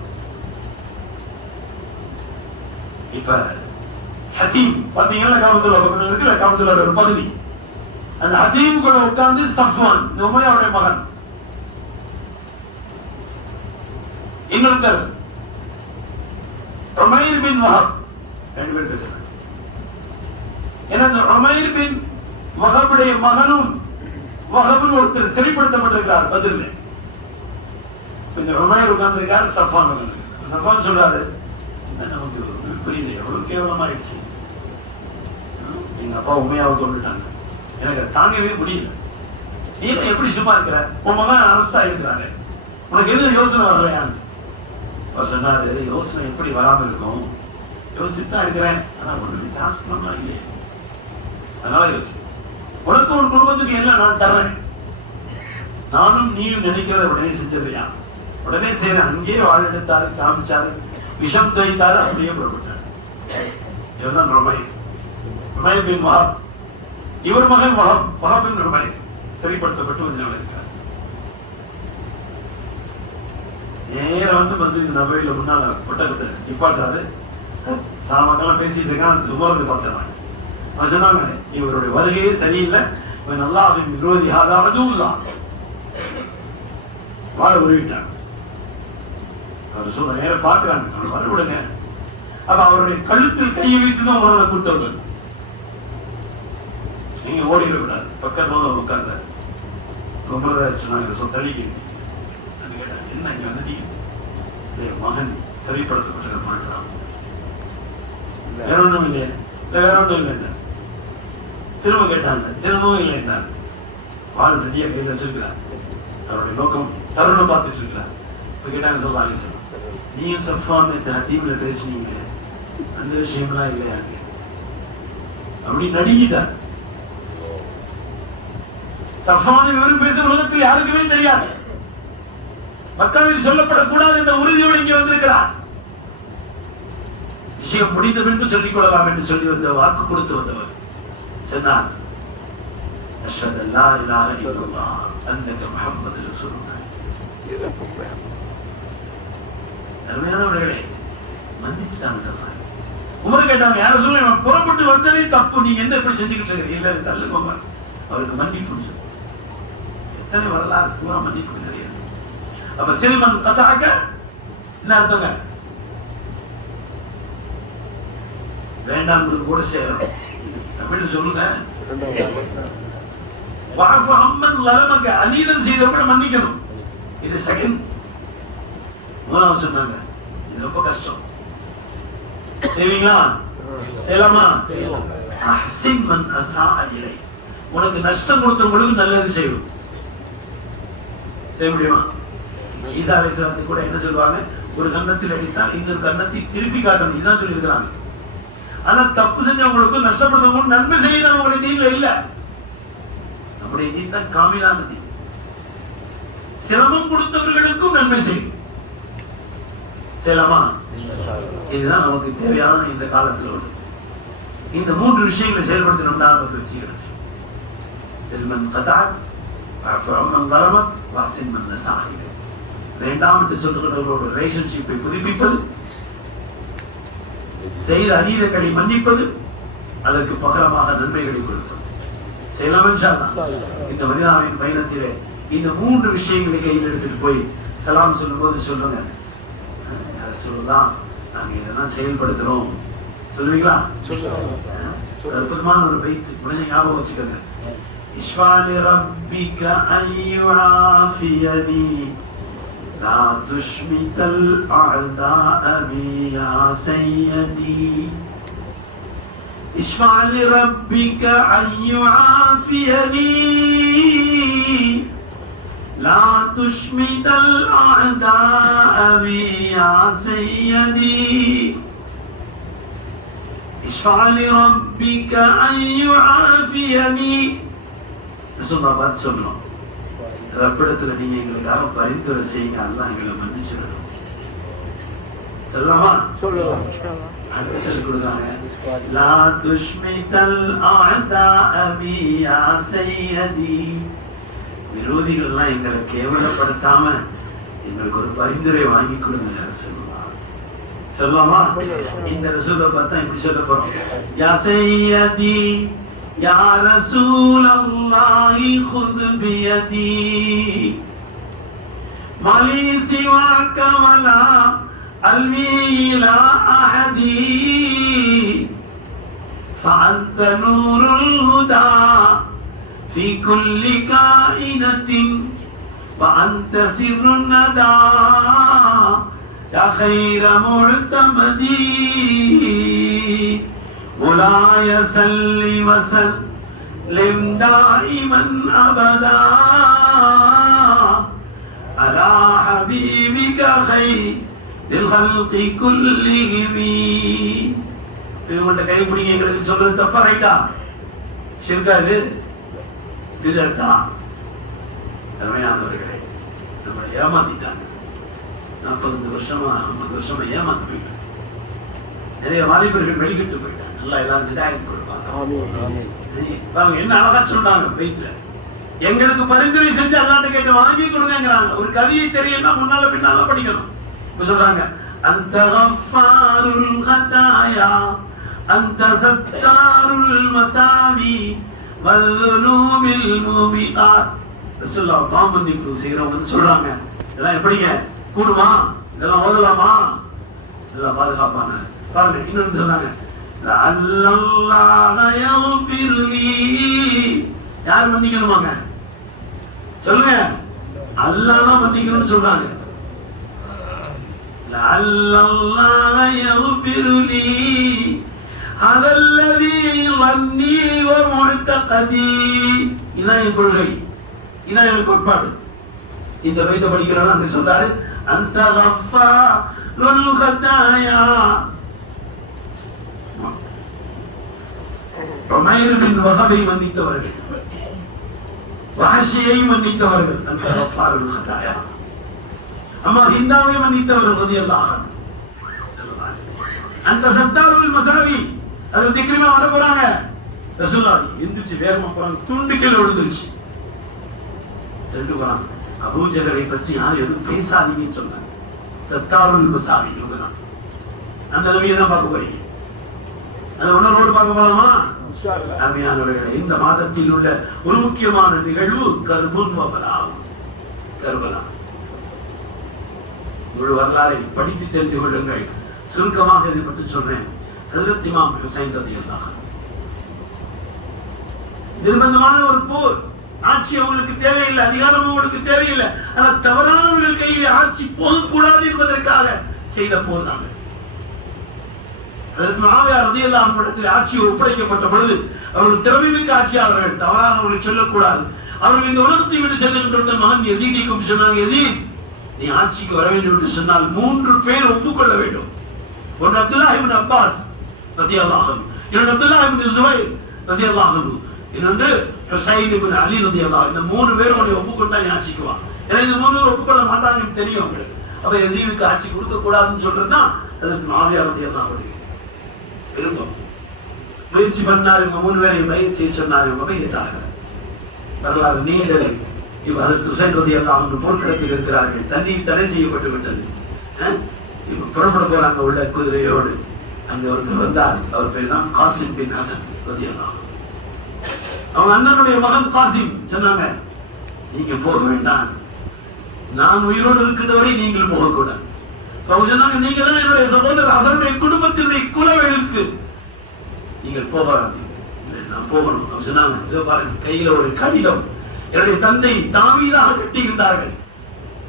இப்ப ஹதீம் பாத்தீங்கன்னா காபத்துல்லா பக்கத்துல இருக்குல்ல, காபத்துல்லாவோட ஒரு பகுதி. அந்த ஹதீம் கூட உட்கார்ந்து சஃப்வான் உமையாவுடைய மகன், இன்னொருத்தர் உமைர் பின் வஹப், ரெண்டு பேர் பேசுறாங்க. ஏன்னா உமைர் பின் வஹபுடைய மகனும் வஹபுன்னு ஒருத்தர் சிறைப்படுத்தப்பட்டிருக்கிறார் பதில்ல. இந்த உமைர் உட்கார்ந்திருக்கார், சஃப்வான் உட்கார்ந்திருக்கார். சஃப்வான் சொல்றாரு, நமக்கு புரியல, எவ்வளவு கேவலமாயிடுச்சு, எங்க அப்பா உமையாவை கொண்டுட்டாங்க, எனக்கு தாங்கவே முடியல, நீ எப்படி சும்மா இருக்கிற, உன் மகன் அரெஸ்ட் ஆயிருக்கிறாரு, உனக்கு எதுவும் யோசனை வரலையா? அவர் சொன்னாரு, யோசனை எப்படி வராம இருக்கும், யோசிச்சுதான் இருக்கிறேன், ஆனா ஒண்ணு காசு பண்ணலாம் இல்லையே, அதனால யோசி, உனக்கு ஒரு குடும்பத்துக்கு எல்லாம் நான் தர்றேன், நானும் நீயும் நினைக்கிறத உடனே செஞ்சிருவியா? உடனே செய்யறேன். அங்கேயே வாழ் எடுத்தாரு, காமிச்சாரு, விஷம் துவைத்தாரு, அப்படியே புறப்பட்டார். இவர்தான் உமைர் பின் வஹப். இவர் மகன் வஹப் பின் உமைர் சரிப்படுத்தப்பட்டு மதீனாவில் இருக்கார். நேரா வந்து மஸ்ஜித் நபவியில முன்னால ஒட்டகத்தை நிப்பாட்டுறாரு. சாமாக்கெல்லாம் பேசிட்டு இருக்கான், உமரது பார்த்துறாங்க. அவர் சொன்னாங்க, இவருடைய வருகையே சரியில்லை, இவன் அல்லாஹ்வின் விரோதி, அதுதான் வாழ உருவிட்டாங்க. அவர் சொல்ல நேரம் பார்க்கிறாங்க, அவர் வரவிடுங்க. அப்ப அவருடைய கழுத்தில் கையை வைத்துதான் உமரதை கூட்டவர்கள், நீங்க ஓடிட விடாது, பக்கத்துல உட்கார்ந்த உமரதா சொன்னாங்க, தள்ளிக்கிறீங்க. என்ன இங்க வந்து மகன் சரிப்படுத்தப்பட்ட பார்க்கலாம், வேற ஒன்றும் இல்லையா? வேற ஒன்றும் இல்லை. திரும்ப கேட்டாங்க, திரும்பவும் இல்லை என்றார். வாழ் ரெடியா கையில் வச்சிருக்கிறார், அவருடைய நோக்கம் தருணம் பார்த்துட்டு இருக்கிறார். இப்ப கேட்டாங்க ஸல்லல்லாஹு அலைஹி வஸல்லம், நீயும் சஃப்வான் ஹதீம்ல பேசுனீங்க, அந்த விஷயம்லாம் இல்லையா? அப்படி நடுங்கிட்டார். சஃப்வான் இவரும் பேச உலகத்தில் யாருக்குமே தெரியாது, மக்காவில் சொல்லப்படக்கூடாது என்ற உறுதியோடு இங்கே வந்திருக்கிறார். விஷயம் முடிந்த பின்பு சொல்லிக் கொள்ளலாம் என்று சொல்லி வந்த வாக்கு கொடுத்து வந்தவர் சொன்னார், அஷ்ஹது அல்லா இலாஹ இல்லல்லாஹ் அன்னக முஹம்மது ரசூலுல்லாஹ். அருமையானவர்களே, மன்னிச்சுட்டாங்க சொல்றாங்க. உமர் கேட்டாங்க, யார சொல்ல புறப்பட்டு வந்ததே தப்பு, நீங்க என்ன இப்படி செஞ்சுக்கிட்டு இருக்கீங்க? இல்ல தள்ளுங்க, அவருக்கு மன்னிப்பு. எத்தனை வரலாறு பூரா மன்னிப்பு தெரியாது. அப்ப சில்மன் கதாக என்ன அர்த்தங்க? வேண்டாம் கூட சேரணும். தமிழ் சொல்லுங்க, வஅஃபு அம்மன் லலமக, அநீதம் செய்தவங்களை மன்னிக்கணும். இது செகண்ட். மூணாவது சொன்னாங்க, இது ரொம்ப கஷ்டம், செய்வீங்களா? செய்யலாமா? அஹ்சின் மன் அஸாஅ இலை, உனக்கு நஷ்டம் கொடுத்தவங்களுக்கு நல்லது செய்யும். செய்ய முடியுமா? ஈசா அலைஹிஸ்ஸலாத்துக்கு கூட என்ன சொல்லுவாங்க, ஒரு கன்னத்தில் அடித்தால் இன்னொரு கன்னத்தை திருப்பி காட்டணும், இதுதான் சொல்லியிருக்கிறாங்க. ஆனா தப்பு செஞ்சவங்களுக்கும் நஷ்டப்படுத்தவங்களுக்கும் நன்மை செய்யணும் அவங்களுடைய தீன்ல இல்ல. நம்முடைய தீன் தான் காமிலான தீன். சிரமம் கொடுத்தவர்களுக்கும் நன்மை செய்யும். செய்யலாமா? இதுதான் நமக்கு தேவையான இந்த காலத்தில் உள்ளது. இந்த மூன்று விஷயங்களை செயல்படுத்தினோம்னா நமக்கு வெற்றி கிடைச்சு. செல்மன் கதார், அம்மன் தரமத், வாசின் மன் நசாஹி. இரண்டாம் என்று சொல்லுகிறவர்களோட ரிலேஷன்ஷிப்பை புதுப்பிப்பது, செய்த அநீதங்களை மன்னிப்பது, அதற்கு பகரமாக நன்மைகளை கொடுப்பது. செய்யலாம் இன்ஷா அல்லாஹ். இந்த மதீனாவின் பயணத்திலே இந்த 3 விஷயங்களை கையில் எடுத்துட்டு போய் சலாம் சொல்லும்போது சொல்லுங்க, சொல்லலாம் நாங்க இதெல்லாம் செயல்படுத்துறோம் சொல்லுவீங்களா? அற்புதமான ஒரு பைத் முடிஞ்ச ஞாபகம் வச்சுக்கோங்க. இஷ்வாலி ரப்பிக ஐயுஆஃபியனி லா துஷ்மிதல் அஅதா பி யா சய்யதி. இஷ்வாலி ரப்பிக ஐயுஆஃபியனி லா துஷ்மிதல் அஅதா பி யா சய்யதி. اشفع لربك ان يعافيني. ரசூலுல்லாஹ் பார்த்து சொல்லணும், ரப்பிடத்துல நீங்க எங்களுக்காக பரிந்துரை செய்யுங்க, அல்லாஹ் எங்களை மன்னிச்சிடணும். சொல்லலாமா? சொல்லலாம். அடுத்து சொல்லி கொடுக்குறாங்க, லா துஷ்மிதல் அஅதா பி யா சய்யதி. விரோதிகள்லாம் எங்களை கேவலப்படுத்தாம எங்களுக்கு ஒரு பரிந்துரை வாங்கி கொடுங்க ரசூலுல்லாஹ். சொல்லலாமா? இந்த ரசூலை பார்த்தா இப்படி சொல்ல போறோம், யா சய்யதி யா ரசூலல்லாஹி خذ بيدي மலி சிவாக வலா அல்வி இலா அஹதி فأنت نور الهدى في كل كائنة وأنت سر الندى يا خير معتمدي مولاي صل وسلم دائما ابدا على حبيبك خير الخلق كلهم. இவங்கள்ட்ட கை பிடிங்க, எங்களுக்கு சொல்றது தப்பா ரைட்டா? ஷிர்கா இது? பிதத்தா? அருமையானவர்களே, நம்மளை ஏமாத்திட்டாங்க. 40 வருஷமா 50 வருஷமா ஏமாந்து போயிட்டாங்க. நிறைய வாலிபர்கள் வெளிக்கிட்டு போயிட்டாங்க. நல்லா எல்லாரும் ஹிதாயத் கொடுப்பாங்க. பாருங்க என்ன அழகா சொல்றாங்க பைத்துல, எங்களுக்கு பரிந்துரை செஞ்சு அல்லாஹ்ட்ட கேட்டு வாங்கி கொடுங்கங்கறாங்க. ஒரு கவியை தெரியும்னா முன்னால பின்னால படிக்கணும். இப்ப சொல்றாங்க, அந்த கஃபாருல் கதாயா அந்த சத்தாருல் மசாவி வல்லுனூபில் முபிகாத். ரசூலுல்லாஹ் பாவமன்னிப்பு செய்றவங்க சொல்றாங்க. இதெல்லாம் எப்படிங்க கூடுமா? இதெல்லாம் ஓதலாமா? இதெல்லாம் பாதுகாப்பான. பாருங்க இன்னொன்று சொன்னாங்க, அல்லாஹ் யக்ஃபிர்லி. யார் மன்னிக்கணுமாங்க? சொல்லுங்க. அல்லாஹ் தான் மன்னிக்கணும்னு சொல்றாங்க. அல்லாஹ் யக்ஃபிர்லி ஹதல்லதி வன்னி வ முஅ்தகதி. இதான் என் கொள்கை, இதான் என் கோட்பாடு. இந்த பைத்தை படிக்கிறவங்க அங்க சொல்றாரு, அந்த கஃபாருல் கதாயா. உமைர் பின் வஹபை மன்னித்தவர்கள், வஹஷியை மன்னித்தவர்கள் அந்த கஃபாருல் கதாயா. அம்மா ஹிந்தாவை மன்னித்தவர்கள் ரலியல்லாஹு அன்ஹு. அந்த சத்தாருல் மசாவி அது திக்ரிமா வர போறாங்க. ரசூலுல்லாஹ் எந்திரிச்சு வேகமா போறாங்க, துண்டுகள் விழுந்துருச்சு. சொல்லிட்டு போறாங்க, அபூஜஹலை பற்றி யாரும் எதுவும் பேசாதீங்கன்னு சொன்னாங்க. சத்தாருல் மசாவி இவங்கதான். அந்த நபியை தான் பார்க்க போறீங்க. அந்த உணர்வோடு பார்க்க போலாமா? அருமையானவர்களே, இந்த மாதத்தில் உள்ள ஒரு முக்கியமான நிகழ்வு கர்புன் வபலா. கர்பலா முழு வரலாறை படித்து தெரிந்து கொள்ளுங்கள். சுருக்கமாக இதை பற்றி சொல்றேன். ஹஜ்ரத் இமாம் ஹுசைன் ரலியல்லாஹு அன்ஹு நிர்பந்தமான ஒரு போர். ஆட்சி அவங்களுக்கு தேவையில்லை, அதிகாரம் அவங்களுக்கு தேவையில்லை. ஆனா தவறானவர்கள் கையில் ஆட்சி போகக்கூடாது என்பதற்காக செய்த போர் தான். அதற்கு முஆவியா ரலியல்லாஹு அன்ஹு இடத்தில் ஆட்சி ஒப்படைக்கப்பட்ட பொழுது அவர்கள் திறமைமிக்க ஆட்சியாளர்கள், தவறாக அவர்கள் சொல்லக்கூடாது. அவர்கள் இந்த உலகத்தை விட்டு செல்லுகின்ற மகன் யசீதிக்கும் சொன்னாங்க, யசீத் நீ ஆட்சிக்கு வர வேண்டும் என்று சொன்னால் 3 பேர் ஒப்புக்கொள்ள வேண்டும். ஒன்று அப்துல்லாஹ் இப்னு அப்பாஸ் ரலியல்லாஹு அன்ஹு, இன்னொன்று அப்துல்லாஹ் இப்னு ஸுபைர் ரலியல்லாஹு அன்ஹு, இன்னொன்று ஹுசைன் இப்னு அலி ரலியல்லாஹு அன்ஹு. இந்த 3 பேர் உன்னை ஒப்புக்கொண்டா நீ ஆட்சிக்கு வா. ஏன்னா இந்த 3 பேர் ஒப்புக்கொள்ள மாட்டாங்கன்னு தெரியும் உங்களுக்கு. அப்ப யசீதுக்கு ஆட்சி கொடுக்க கூடாதுன்னு சொல்றதுதான் அதற்கு முஆவியா ரலியல்லாஹு அன்ஹு விருப்பம். முயற்சி பண்ணாரு, 3 பேரை பையத் செய்ய சொன்னாரு, பையத்தாக வரலாறு நீண்டது. இப்ப அதற்கு ஹுசைன் ரலியல்லாஹு அன்ஹு போர்க்களத்தில் இருக்கிறார்கள். தண்ணீர் தடை செய்யப்பட்டு விட்டது. இப்ப புறப்பட போறாங்க உள்ள குதிரையோடு. அங்க ஒருத்தர் வந்தார், அவர் பேர் தான் காசிம் பின் ஹசன் ரலியல்லாஹு அன்ஹு. அவங்க அண்ணனுடைய மகன் காசிம் சொன்னாங்க, நீங்க போக வேண்டாம், நான் உயிரோடு இருக்கின்றவரை நீங்கள் போகக்கூடாது. அவங்க சொன்னாங்க, நீங்க தான் என்னுடைய சகோதரர் ஹசனுடைய குடும்பத்தினுடைய குலவெழுக்கு, நீங்கள் போகாதீங்க. நான் போகணும். அவங்க சொன்னாங்க, இதோ பாருங்க, கையில ஒரு கடிதம் என்னுடைய தந்தை தாவீதாக கட்டி இருந்தார்கள்.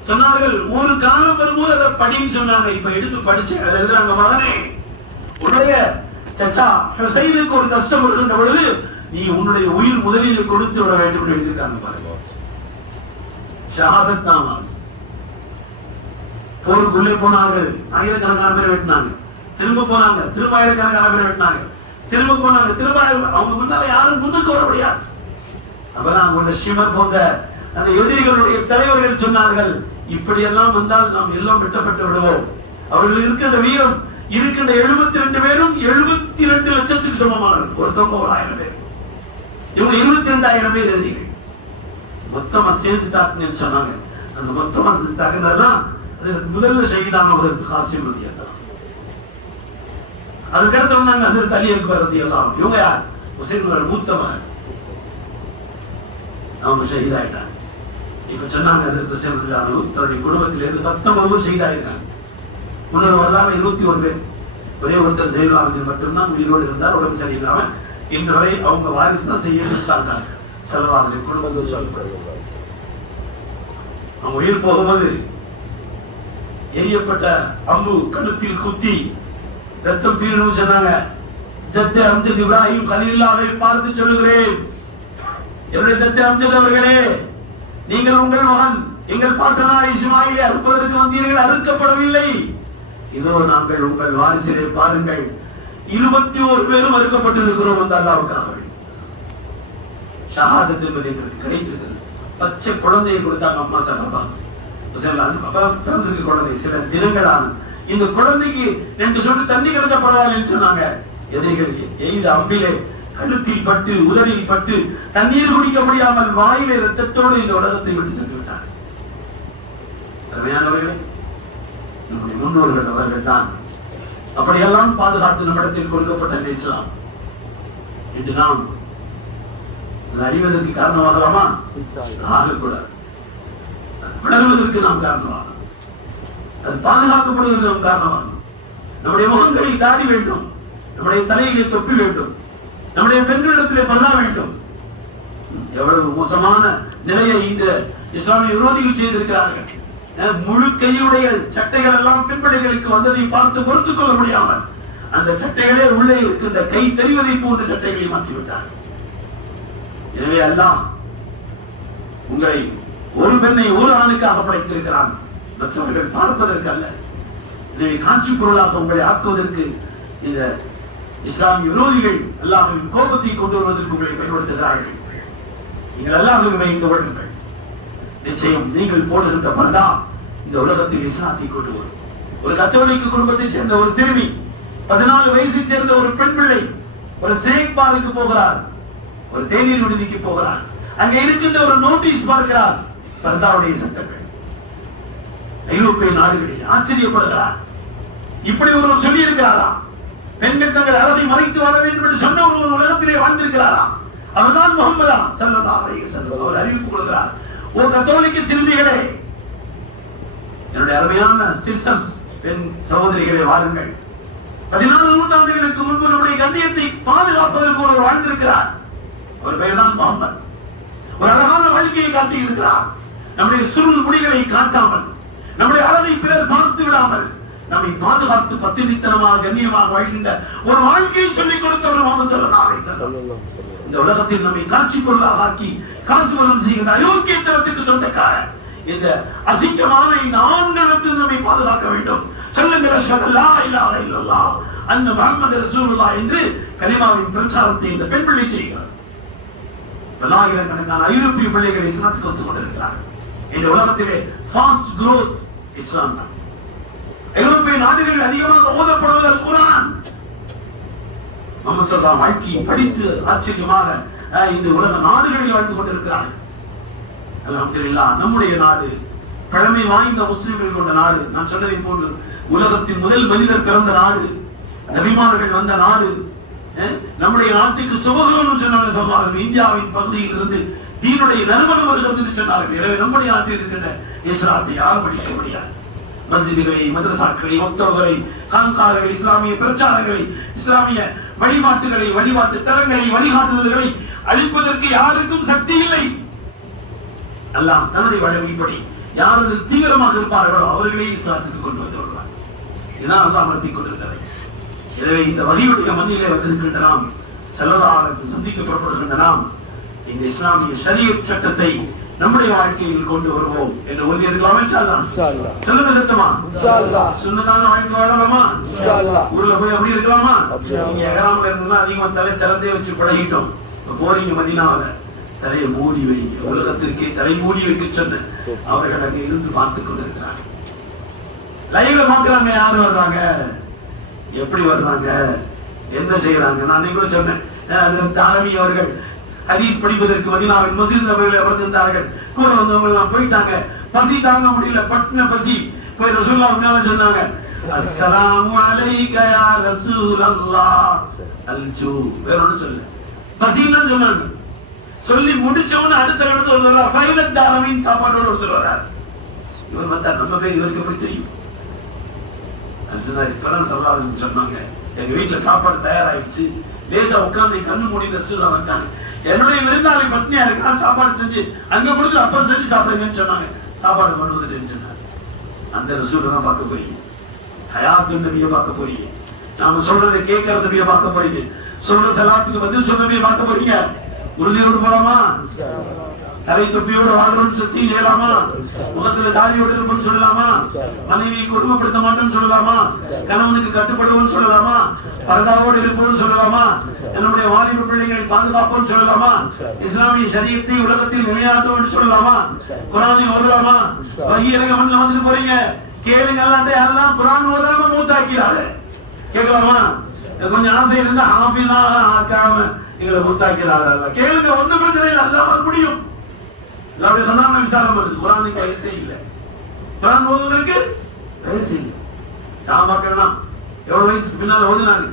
சொன்னார்கள், ஒரு காலம் வரும்போது அதை படின்னு சொன்னாங்க. இப்ப எடுத்து படிச்சேன். அதுல எழுதுறாங்க, மகனே, உன்னுடைய சச்சா ஹுசைனுக்கு ஒரு கஷ்டம் இருக்கின்ற பொழுது நீ உன்னுடைய உயிர் முதலில் கொடுத்து விட வேண்டும் என்று எழுதியிருக்காங்க. பாருங்க, ஷஹாதத் தான். போருக்குள்ளே போனார்கள், ஆயிரக்கணக்கான பேரை வெட்டினாங்க. திரும்ப போனாங்க, திரும்ப ஆயிரக்கணக்கான பேரை வெட்டினாங்க. திரும்ப போனாங்க, திரும்ப அவங்க முன்னால யாரும் முன்னுக்கு வர முடியாது. அப்பதான் அவங்களோட ஷிமர் போன்ற அந்த எதிரிகளுடைய தலைவர்கள் சொன்னார்கள், இப்படியெல்லாம் வந்தால் நாம் எல்லாம் வெட்டப்பட்டு விடுவோம். அவர்கள் இருக்கின்ற வீரம் இருக்கின்ற 72 பேரும் 72 லட்சத்துக்கு சமமானவர்கள். ஒருத்தவங்க ஒரு 1000 பேர், இவங்க 22,000 பேர் எதிரிகள். மொத்தமா சேர்த்து தாக்குன்னு சொன்னாங்க. அந்த மொத்தமா சேர்த்து தாக்குனதுதான் முதல்ல ஷஹீதானவருக்கு காசிம் ரலியல்லாஹு. அதுக்கடுத்து வந்தாங்க ஹஜ்ரத் அலி அக்பர் ரலியல்லாஹு. இவங்க யார்? ஹுசைனோட மூத்த மகன். அவங்க ஷஹீதாயிட்டாங்க. இப்ப சொன்னாங்க, ஹஜ்ரத் ஹுசைன் ரலியல்லாஹு தன்னுடைய குடும்பத்திலிருந்து 19 ஷஹீதாயிருக்காங்க. முன்னொரு வரலாறு 21 பேர். ஒரே ஒருத்தர் ஜெயலலிதா மட்டும்தான் உயிரோடு இருந்தார், உடம்பு சரியில்லாம. இன்று வரை அவங்க வாரிசு தான் செய்ய சார்ந்தாங்க. செலவாக குடும்பங்கள் சொல்லப்படுகிறார். அவங்க உயிர் போகும்போது எரியப்பட்ட அம்பு கழுத்தில் குத்தி ரத்தம் பீரணும் சொன்னாங்க. ஜத்தே அம்ஜத் இப்ராஹிம் கலீலுல்லாஹை பார்த்து சொல்லுகிறேன், என்னுடைய தத்தே அம்ஜத் அவர்களே, நீங்கள் உங்கள் மகன் எங்கள் பாட்டனா இஸ்மாயிலை அறுப்பதற்கு வந்தீர்கள், அறுக்கப்படவில்லை. இதோ நாங்கள் உங்கள் வாரிசிலே பாருங்கள், 21 பேரும் அறுக்கப்பட்டிருக்கிறோம். அந்த அல்லாஹ்வுக்காக ஷஹாதத் என்பது எங்களுக்கு கிடைத்திருக்கிறது. பச்சை குழந்தையை கொடுத்தாங்க அம்மா சகபா. பிறந்திருக்கு குழந்தை சில தினங்களான. இந்த குழந்தைக்கு 2 சொட்டு தண்ணி கிடைச்சா பரவாயில்லைன்னு சொன்னாங்க. எதிரிகள் எய்த அம்பிலே கழுத்தில் பட்டு உதடில் பட்டு தண்ணீர் குடிக்க முடியாமல் வாயிலே ரத்தத்தோடு இந்த உலகத்தை விட்டு சென்று விட்டார். அருமையானவர்களே, நம்முடைய முன்னோர்கள் அவர்கள் தான் அப்படியெல்லாம் பாதுகாத்து நம்மிடத்தில் கொடுக்கப்பட்ட இஸ்லாம். இன்று நாம் அறிவதற்கு காரணமாகலாமா? ஆகக்கூடாது. வளர்வதற்கு நாம் காரணமாக, அது பாதுகாக்கப்படுவதற்கு நாம் காரணமாக. நம்முடைய முகங்களில் தாடி வேண்டும், நம்முடைய தலையிலே தொப்பி வேண்டும், நம்முடைய பெண்களிடத்திலே பல்லா வேண்டும். எவ்வளவு மோசமான நிலையை இந்த இஸ்லாமிய விரோதிகள் செய்திருக்கிறார்கள். முழு கையுடைய சட்டைகள் எல்லாம் பெண்பிள்ளைகளுக்கு வந்ததை பார்த்து பொறுத்துக் கொள்ள முடியாமல் அந்த சட்டைகளே உள்ளே இருக்கின்ற கை தெரிவதை போன்ற சட்டைகளை மாற்றிவிட்டார்கள். எனவே அல்லாஹ் உங்களை ஒரு பெண்ணை ஒரு ஆணுக்காக படைத்திருக்கிறான், மற்றவர்கள் பார்ப்பதற்கு அல்ல. எனவே காட்சி பொருளாக உங்களை ஆக்குவதற்கு இந்த இஸ்லாமிய விரோதிகள் அல்லாஹ்வின் கோபத்தை கொண்டு வருவதற்கு உங்களை பயன்படுத்துகிறார்கள். நீங்கள் அல்லாஹ்வை பயந்து கொள்ளுங்கள். நிச்சயம் நீங்கள் போடுகின்ற பர்தா இந்த உலகத்தில் இஸ்லாத்தை கொண்டு வரும். ஒரு கத்தோலிக்க குடும்பத்தை சேர்ந்த ஒரு சிறுமி, 14 வயசை சேர்ந்த ஒரு பெண் பிள்ளை ஒரு ஸ்னேக் பாருக்கு போகிறார், ஒரு தேநீர் விடுதிக்கு போகிறார். அங்க இருக்கின்ற ஒரு நோட்டீஸ் பார்க்கிறார், பர்தாவுடைய சட்டங்கள். ஐரோப்பிய நாடுகளில் ஆச்சரியப்படுகிறார். இப்படி ஒருவர் சொல்லி இருக்கிறாரா? பெண்கள் தங்கள் அளவை மறைத்து வாழ வேண்டும் என்று சொன்ன ஒரு உலகத்திலே வாழ்ந்திருக்கிறாரா? அவர்தான் முஹம்மதா ஸல்லல்லாஹு அலைஹி வஸல்லம். அவர் அறிவிப்பு கொடுக்கிறார், ஓ கத்தோலிக்க சிறுமிகளே, என்னுடைய அருமையான சிஸ்டர்ஸ், பெண் சகோதரிகளே, வாருங்கள். 14 நூற்றாண்டுகளுக்கு முன்பு நம்முடைய கண்ணியத்தை பாதுகாப்பதற்கு ஒருவர் வாழ்ந்திருக்கிறார். அவர் பெயர் தான் முஹம்மது. ஒரு அழகான வாழ்க்கையை காட்டியிருக்கிறார். நம்முடைய சுருள் முடிகளை காட்டாமல், நம்முடைய அளவை பிறர் பார்த்து விடாமல் நம்மை பாதுகாத்து பத்தினித்தனமாக கண்ணியமாக வாழ்கின்ற ஒரு வாழ்க்கையை சொல்லிக் கொடுத்தவர் முஹம்மது ஸல்லல்லாஹு அலைஹி வஸல்லம். இந்த உலகத்தில் நம்மை காட்சி பொருளாக ஆக்கி காசு வரம் செய்கின்ற அயோக்கியத்தனத்துக்கு சொந்தக்காரர். இந்த அசிங்கமான இந்த ஆண்களத்தில் நம்மை பாதுகாக்க வேண்டும். சொல்லுங்கள், அஷ்ஹது அல்லா இலாஹ இல்லல்லாஹ் அன்ன முஹம்மது ரசூலுல்லாஹ் என்று கலிமாவின் பிரச்சாரத்தை இந்த பெண் பிள்ளை செய்கிறார். பல்லாயிரக்கணக்கான ஐரோப்பிய பிள்ளைகள் இஸ்லாத்துக்கு வந்து கொண்டிருக்கிறார்கள். இந்த உலகத்திலே ஃபாஸ்ட் growth இஸ்லாம் தான். ஐரோப்பிய நாடுகளில் அதிகமாக ஓதப்படுவது குர்ஆன். முஹம்மது ஸல்லல்லாஹு வாழ்க்கையை படித்து ஆச்சரியமாக இந்த உலக நாடுகளில் வாழ்ந்து கொண்டிருக்கிறார்கள். அல்ஹம்துலில்லாஹ், நம்முடைய நாடு பழமை வாய்ந்த முஸ்லிம்கள் கொண்ட நாடு. நான் சொன்னதை போன்று உலகத்தின் முதல் மனிதர் பிறந்த நாடு, நபிமார்கள் வந்த நாடு, நம்முடைய நாட்டுக்கு சுபகம் சொன்னாங்க சொல்வார்கள். இந்தியாவின் பகுதியில் இருந்து தீனுடைய நறுமணம் வருகிறது என்று சொன்னார்கள். எனவே நம்முடைய நாட்டில் இருக்கின்ற இஸ்லாத்தை யாரும் படிக்க முடியாது. மஸ்ஜிதுகளை, மதரசாக்களை, மக்தபுகளை, கான்கார்களை, இஸ்லாமிய பிரச்சாரங்களை, இஸ்லாமிய வழிபாட்டுகளை, வழிபாட்டு தரங்களை, வழிகாட்டுதல்களை அழிப்பதற்கு யாருக்கும் சக்தி இல்லை. அல்லாஹ் தனது வழமைப்படி யார் அதில் தீவிரமாக இருப்பார்களோ அவர்களே இஸ்லாத்துக்கு கொண்டு வந்து வருவார். இதுதான் அல்லாஹ் நடத்தி கொண்டிருக்கிறது. எனவே இந்த வகையுடைய மண்ணிலே வந்திருக்கின்ற நாம், ஸல்லல்லாஹு சந்திக்க புறப்படுகின்ற நாம், இந்த இஸ்லாமிய ஷரியத் சட்டத்தை நம்முடைய வாழ்க்கையில் கொண்டு வருவோம் என்று உறுதி எடுக்கலாமா? இன்ஷா அல்லாஹ். சொல்லுங்க சத்தமா. இன்ஷா அல்லாஹ். சுன்னத்தான வாழ்க்கை வாழலாமா? இன்ஷா அல்லாஹ். ஊர்ல போய் அப்படி இருக்கலாமா? நீங்க இஹ்ராம்ல இருந்தா அதிகமா தலை திறந்தே வச்சு பழகிட்டோம். போறீங்க மதீனாவுல, தலையை மூடி வைங்க. உலகத்திற்கே தலை மூடி வைக்க சொன்ன அவர்கள் அங்கே இருந்து பார்த்துக் கொண்டிருக்கிறாங்க. லைவ்ல பாக்குறாங்க யாரு வர்றாங்க, எப்படி வர்றாங்க, என்ன செய்யறாங்க. நான் அன்னைக்கு கூட சொன்னேன், தாரவி அவர்கள் ஹதீஸ் படிப்பதற்கு மதீனாவின் மஸ்ஜித் நபவியில் அமர்ந்திருந்தார்கள். கூட வந்தவங்க எல்லாம் போயிட்டாங்க. பசி தாங்க முடியல, பட்ன பசி. போய் ரசூலுல்லாஹ் முன்னால சொன்னாங்க, அஸ்ஸலாமு அலைக யா ரசூலல்லாஹ் அல்ஜூ. வேற ஒண்ணும் சொல்லல, பசின்னு சொன்னாங்க. சொல்லி முடிச்சவன அடுத்த இடத்துல வர்றார், ஃபைலத் தாரவின் சாப்பாட்டோட ஒருத்தர் வர்றார். இவர் பார்த்தா நம்ம பேர் இவருக்கு எப்படி தெரியும்? இப்பதான் ஸல்லல்லாஹு சொன்னாங்க, எங்க வீட்டுல சாப்பாடு தயாராயிடுச்சு, லேசா உட்கார்ந்து கண்ணு மூடி ரசூலுல்லாஹ் வந்துட்டாங்க. என்னுடைய விருந்தாளி பத்னியா இருக்கா, சாப்பாடு செஞ்சு அங்க கொடுத்து அப்ப செஞ்சு சாப்பிடுங்கன்னு சொன்னாங்க. சாப்பாடு கொண்டு வந்துட்டு சொன்னாங்க. அந்த ரசூலை தான் பார்க்க போறீங்க, ஹயாத்து நபியை பார்க்க போறீங்க, நாம சொல்றதை கேட்கிற நபியை பார்க்க போறீங்க, சொல்ற சலாத்துக்கு பதில் சொல்ற நபியை பார்க்க போறீங்க. உறுதியோடு போலாமா? தலை தொப்பியோடு வாழ்றோம்னு சுத்தி ஏலாமா? முகத்துல தாடியோடு இருப்போம்னு சொல்லலாமா? மனைவியை கொடுமைப்படுத்த மாட்டோம்னு சொல்லலாமா? கணவனுக்கு கட்டுப்படுவோம்னு சொல்லலாமா? பரதாவோடு இருப்போம்னு சொல்லலாமா? நம்முடைய வாலிப பிள்ளைகளை பாதுகாப்போம்னு சொல்லலாமா? இஸ்லாமிய ஷரியத்தை உலகத்தில் நிலையாட்டோம்னு சொல்லலாமா? குர்ஆனை ஓதலாமா? வஹி இறங்கமன்ல வந்துட்டு போறீங்க, கேளுங்க. எல்லாம் குர்ஆன் ஓதாம மூத்தாக்கிறாரு, கேட்கலாமா? கொஞ்சம் ஆசை இருந்தா ஹாஃபிஸா ஆக்காம எங்களை மூத்தாக்கிறாரு. கேளுங்க, ஒன்னும் பிரச்சனை இல்லை, அல்லாஹ் முடியும். எல்லாருடைய கசான விசாரம் வருது. குர்ஆனுக்கு வயசே இல்லை, குர்ஆன் ஓதுவதற்கு வயசே இல்லை. சஹாபாக்கள்லாம் எவ்வளவு வயசுக்கு பின்னால ஓதுனாங்க?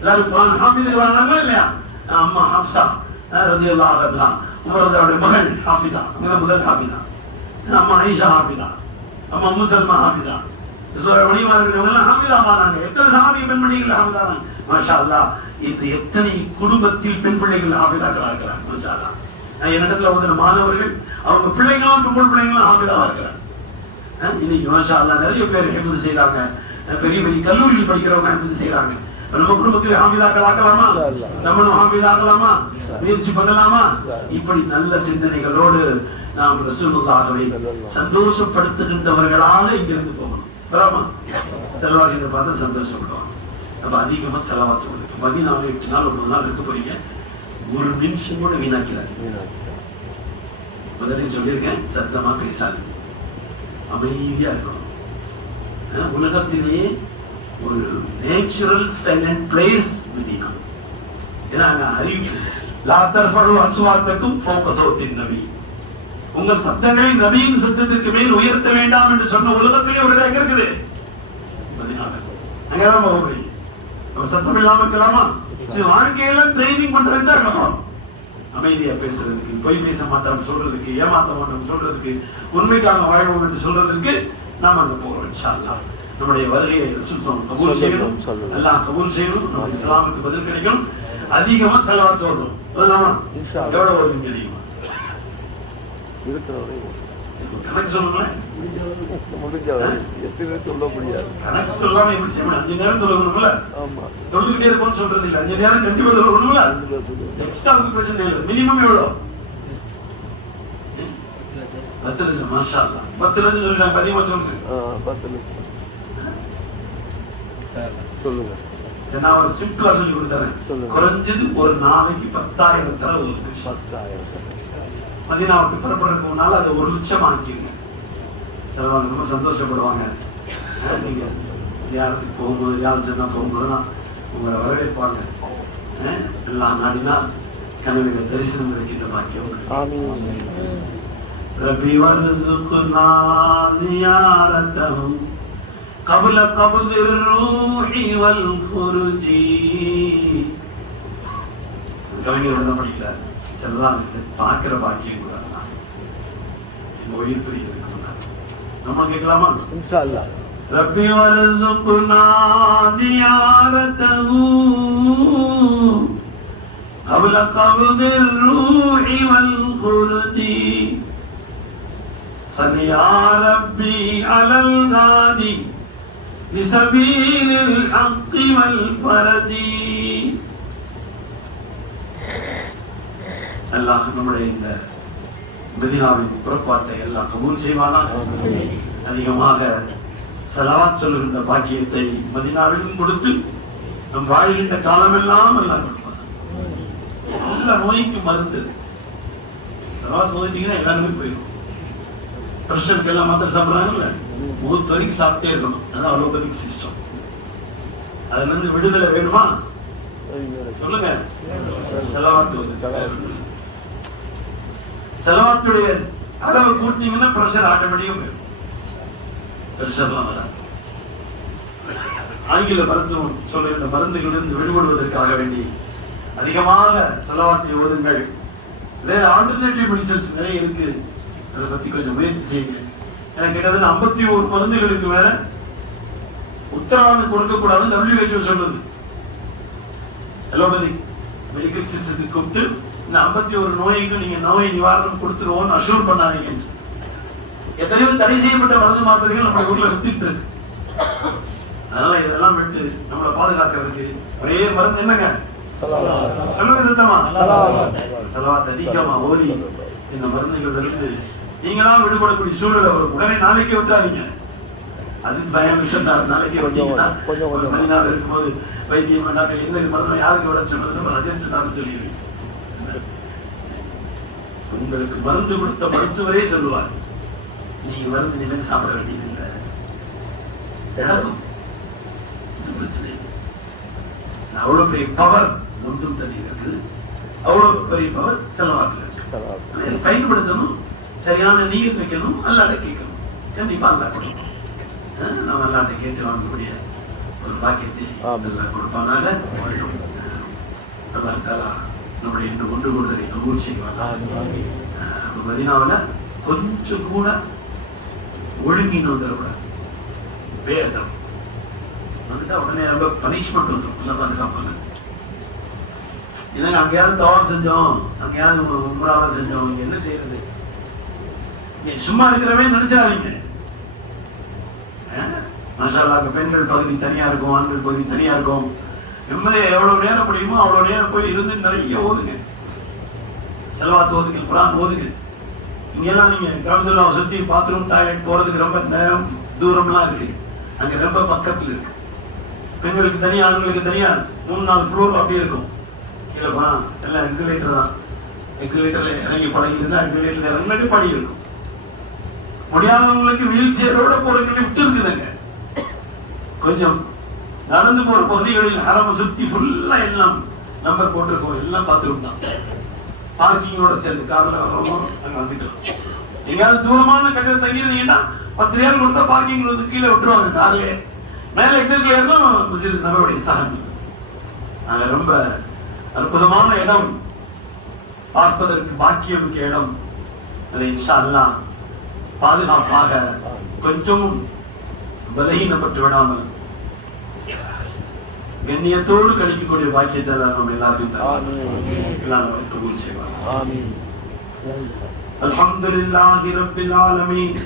எல்லாரும் குர்ஆன் ஹாஃபிஸ் வராங்களா இல்லையா? அம்மா ஹப்ஸா ரலியல்லாஹு அன்ஹா, உமரதுடைய மகள் ஹாஃபிதா, முதல் ஹாஃபிதா. அம்மா ஆயிஷா ஹாஃபிதா, அம்மா முசல்மா ஹாஃபிதா. மணிமார்கள் ஹாஃபிதா ஆனாங்க. எத்தனை சஹாபி பெண்மணிகள் ஹாஃபிதா? மாஷா அல்லாஹ். இன்று எத்தனை குடும்பத்தில் பெண் பிள்ளைகள் ஹாஃபிதாக்களா இருக்கிறாங்க. மாஷா அல்லாஹ். என்னிடத்துல ஓதுன மாணவர்கள் அவங்க பிள்ளைங்களும் பெண் பிள்ளைங்களும் ஹாஃபிதாவா இருக்கிறாங்க. இன்னைக்கு மாஷா அல்லாஹ் நிறைய பேர் ஹிஃப்ஸ் செய்யறாங்க. பெரிய பெரிய கல்லூரியில் படிக்கிறவங்க ஹிஃப்ஸ் செய்யறாங்க. நம்ம குடும்பத்தில் ஹாஃபிதாக்கள் ஆக்கலாமா? நம்மளும் ஹாஃபிதாக்கலாமா? முயற்சி பண்ணலாமா? இப்படி நல்ல சிந்தனைகளோடு நாம் ரசூலுல்லாஹ்வை சந்தோஷப்படுத்துகின்றவர்களாக இங்கிருந்து போகணும். பரமா செலவாக இதை பார்த்து சந்தோஷப்படுவாங்க. நம்ம அதிகமா செலவாத்து கொடுக்கும். மதீனாவில் 8 நாள் 9 நாள் இருக்க போறீங்க, ஒரு நிமிஷம் கூட வீணாக்கிறாங்க. முதலில் சொல்லியிருக்கேன், சத்தமா பேசாது, அமைதியா இருக்கணும். உலகத்திலேயே ஒரு நேச்சுரல் சைலண்ட் பிளேஸ் மதீனா. ஏன்னா அங்க அறிவிப்பு லா தர்ஃபஉ அஸ்வாத்தக்கும் ஃபௌக ஸௌத்தின் நபி, உங்கள் சத்தங்களை நபியின் சத்தத்திற்கு மேல் உயர்த்த வேண்டாம் என்று சொன்ன உலகத்திலே ஒரு இடம் இருக்குது மதீனால. அங்கதான் போக முடியும். நம்ம சத்தம் இல்லாம இருக்கலாமா? இது வாழ்க்கையில ட்ரைனிங் பண்றதுக்கு தான் இருக்கணும். அமைதியா பேசுறதுக்கு, பொய் பேச மாட்டோம் சொல்றதுக்கு, ஏமாத்த மாட்டோம் சொல்றதுக்கு, உண்மைக்காக வாழ்வோம் என்று சொல்றதுக்கு நாம அங்க போறோம். இன்ஷா அல்லாஹ் நம்முடைய வருகையை ரசூல் கபூல் செய்யணும், அல்லாஹ் கபூல் செய்யணும். நம்ம இஸ்லாமுக்கு பதில் கிடைக்கும். அதிகமா ஸலவாத் ஓதும். ஓதலாமா? எவ்வளவு ஓதுவீங்க? அதிகமா கணக்கு சொல்லுங்களேன். கணக்கு சொல்லாம எப்படி செய்யணும்? 5 நேரம் தொழுகணும்ல, தொழுதுகிட்டே இருக்கும்னு சொல்றது இல்லை. 5 நேரம் கண்டிப்பா தொழுகணும்ல. எக்ஸ்ட்ரா பிரச்சனை இல்லை. மினிமம் எவ்வளோ? 10 லட்சம். மாஷா அல்லாஹ். 10 லட்சம் சொல்லிட்டாங்க. அதிகமா சொல்லுங்க. 10 லட்சம் சொல்லுங்க. சரி, நான் ஒரு சிம்பிளா சொல்லி கொடுத்தறேன். குறைஞ்சது ஒரு நாளைக்கு 10,000 தடவை ஓதுங்க. 10,000 மதீனாவுக்கு புறப்படுறதுக்கு முன்னால அதை 1 லட்சம் ஆக்கிடுங்க. சிலவங்க ரொம்ப சந்தோஷப்படுவாங்க. நீங்க யாருக்கு போகும்போது, யார் சொன்னா போகும்போதுலாம் உங்களை வரவேற்பாங்க. எல்லாம் நாடினால் கனவில தரிசனம் கிடைக்கின்ற பாக்கியம். ரபி வர்சுக்னா ஜியாரத்தஹும் قبل قبض الروح والخروج கவிஞர் தான் படிக்கிறார். சிலதான் பார்க்கிற பாக்கியம் கூட எங்க உயிர் புரியுது. நம்ம கேட்கலாமா? இன்ஷா அல்லாஹ். ரப்பி வர்சுக்னா ஜியாரத்தஹு قبل قبض الروح والخروج صل يا ربي على الهادي لسبيل الحق والفرج. அல்லாஹ் நம்முடைய இந்த மதீனாவின் புறப்பாட்டை எல்லாம் கபூல் செய்வானாக. அதிகமாக ஸலவாத் சொல்லுகின்ற பாக்கியத்தை மதீனாவிலும் கொடுத்து நம் வாழ்கின்ற காலமெல்லாம் எல்லாம் கொடுப்பார். எல்லா நோய்க்கும் மருந்து ஸலவாத் நோய்ச்சிங்கன்னா எல்லாருமே போயிடும். பிரஷருக்கு எல்லாம் மாத்திரை சாப்பிட்றாங்கல்ல, மூத்து வரைக்கும் சாப்பிட்டே இருக்கணும். அதான் அலோபதிக் சிஸ்டம். அதுல இருந்து விடுதலை வேணுமா? சொல்லுங்க. செலவாத்துடைய அளவு கூட்டிங்கன்னா பிரஷர் ஆட்டோமேட்டிக்கா போயிடும். பிரஷர்லாம் வராது. ஆங்கில மருத்துவம் சொல்லுகின்ற மருந்துகளிலிருந்து விடுபடுவதற்காக வேண்டி அதிகமாக செலவாத்தை ஓதுங்கள். வேற ஆல்டர்னேட்டிவ் மெடிசன்ஸ் நிறைய இருக்கு, அதை பத்தி கொஞ்சம் முயற்சி செய்யுங்க. எனக்கு கிட்டத்தட்ட 51 மருந்துகளுக்கு மேல உத்தரவாதம் கொடுக்க கூடாதுன்னு WHO சொல்லுது. அலோபதிக் மெடிக்கல் சிஸ்டத்துக்கு கூப்பிட்டு இந்த 51 நோய்க்கு நீங்க நோய் நிவாரணம் கொடுத்துருவோம்னு அஷூர் பண்ணாதீங்க. எத்தனையோ தடை செய்யப்பட்ட மருந்து மாத்திரைகள் நம்ம ஊர்ல வித்துட்டு இருக்கு. அதனால இதெல்லாம் விட்டு நம்மளை பாதுகாக்கிறதுக்கு ஒரே மருந்து என்னங்க? சொல்லுங்க சத்தமா. ஸலவாத் அதிகமா ஓதி இந்த மருந்துகள் இருந்து நீங்களா விடுபடக்கூடிய சூழலை உடனே நாளைக்கே விட்டுறாதீங்க. அதுக்கு பயம் விஷயம் தான். நாளைக்கே விட்டீங்கன்னா ஒரு மணி நாள் இருக்கும்போது வைத்தியம் டாக்டர் எந்த மருந்து யாருக்கு விட சொன்னது அஜென்ட் சொல்லிடுவீங்க. உங்களுக்கு மருந்து கொடுத்த மருத்துவரே சொல்லுவார், நீங்க மருந்து நினைச்சு சாப்பிட வேண்டியது இல்லை. நடக்கும். பிரச்சனை அவ்வளவு பெரிய பவர் சம்சம் தண்ணி இருக்குது. அவ்வளவு பெரிய பவர் செலவாக்கல இருக்கு. பயன்படுத்தணும், சரியான நீர் வைக்கணும், அல்லாட்ட கேட்கணும். கண்டிப்பா அல்லா கொடுக்கணும். நம்ம அல்லாட்ட கேட்டு வாங்கக்கூடிய ஒரு பாக்கியத்தை எல்லாம் கொடுப்பானால அல்லா தாலா நம்முடைய இந்த ஒன்று கூடுதலை கபூல் செய்வாங்க. மதீனாவுல கொஞ்சம் கூட ஒழுங்கின்னு வந்துடக்கூடாது. வேதம் வந்துட்டா உடனே ரொம்ப பனிஷ்மெண்ட் வந்துடும். நல்லா பாதுகாப்பாங்க. ஏன்னா அங்கேயாவது தவாப் செஞ்சோம், அங்கேயாவது உம்ராவா செஞ்சோம், இங்க என்ன செய்யறது? சும்மா இருக்கிறவே நினைச்சாதீங்க. மாஷா அல்லாஹ், பெண்கள் பகுதி தனியா இருக்கும், ஆண்கள் பகுதி தனியா இருக்கும். நிம்மதியை எவ்வளவு நேரம் முடியுமோ அவ்வளவு நேரம் போய் இருந்து நிறைய ஓதுங்க. ஸலவாத் ஓதுங்க, குர்ஆன் ஓதுங்க. இங்கெல்லாம் நீங்க காபத்துல்லாஹ் சுத்தி பாத்ரூம் டாய்லெட் போறதுக்கு ரொம்ப நேரம் தூரம்லாம் இருக்கு. அங்க ரொம்ப பக்கத்துல இருக்கு. பெண்களுக்கு தனியா, ஆண்களுக்கு தனியா 3-4 ஃப்ளோர் அப்படி இருக்கும். கீழே போனா எல்லாம் எக்ஸிலேட்டர் தான். எக்ஸிலேட்டர்ல இறங்கி பழகி இருந்தா எக்ஸிலேட்டர்ல இறங்கிட்டு படி இருக்கும். முடியாதவங்களுக்கு வீல் சேரோட போறதுக்கு லிஃப்ட் இருக்குதுங்க. கொஞ்சம் நடந்து போற பகுதிகளில் ஹரம் சுத்தி ஃபுல்லா எல்லாம் நம்பர் போட்டிருக்கோம். எல்லாம் பாத்ரூம் தான். பார்க்கிங்கோட சேர்ந்து கார்ல வர்றோமோ அங்க வந்துக்கலாம். எங்கேயாவது தூரமான கட்டிடம் தங்கியிருந்தீங்கன்னா 10 ரியால் கொடுத்தா பார்க்கிங் வந்து கீழே விட்டுருவாங்க கார்லயே. மேல எக்ஸிட்ல ஏறணும் மஸ்ஜித் நபவியுடைய சாமி. அங்க ரொம்ப அற்புதமான இடம், பார்ப்பதற்கு பாக்கியம் இடம். அதை இன்ஷா அல்லாஹ் பாதுகாப்பாக கொஞ்சமும் பலகீனப்பட்டு விடாமல் கண்ணியத்தோடு கழிக்கக்கூடிய பாக்கியத்தை நம்ம எல்லாருக்கும் கபூல் செய்வாங்க. ஆமீன். அல்ஹம்துலில்லாஹி ரப்பில் ஆலமீன்.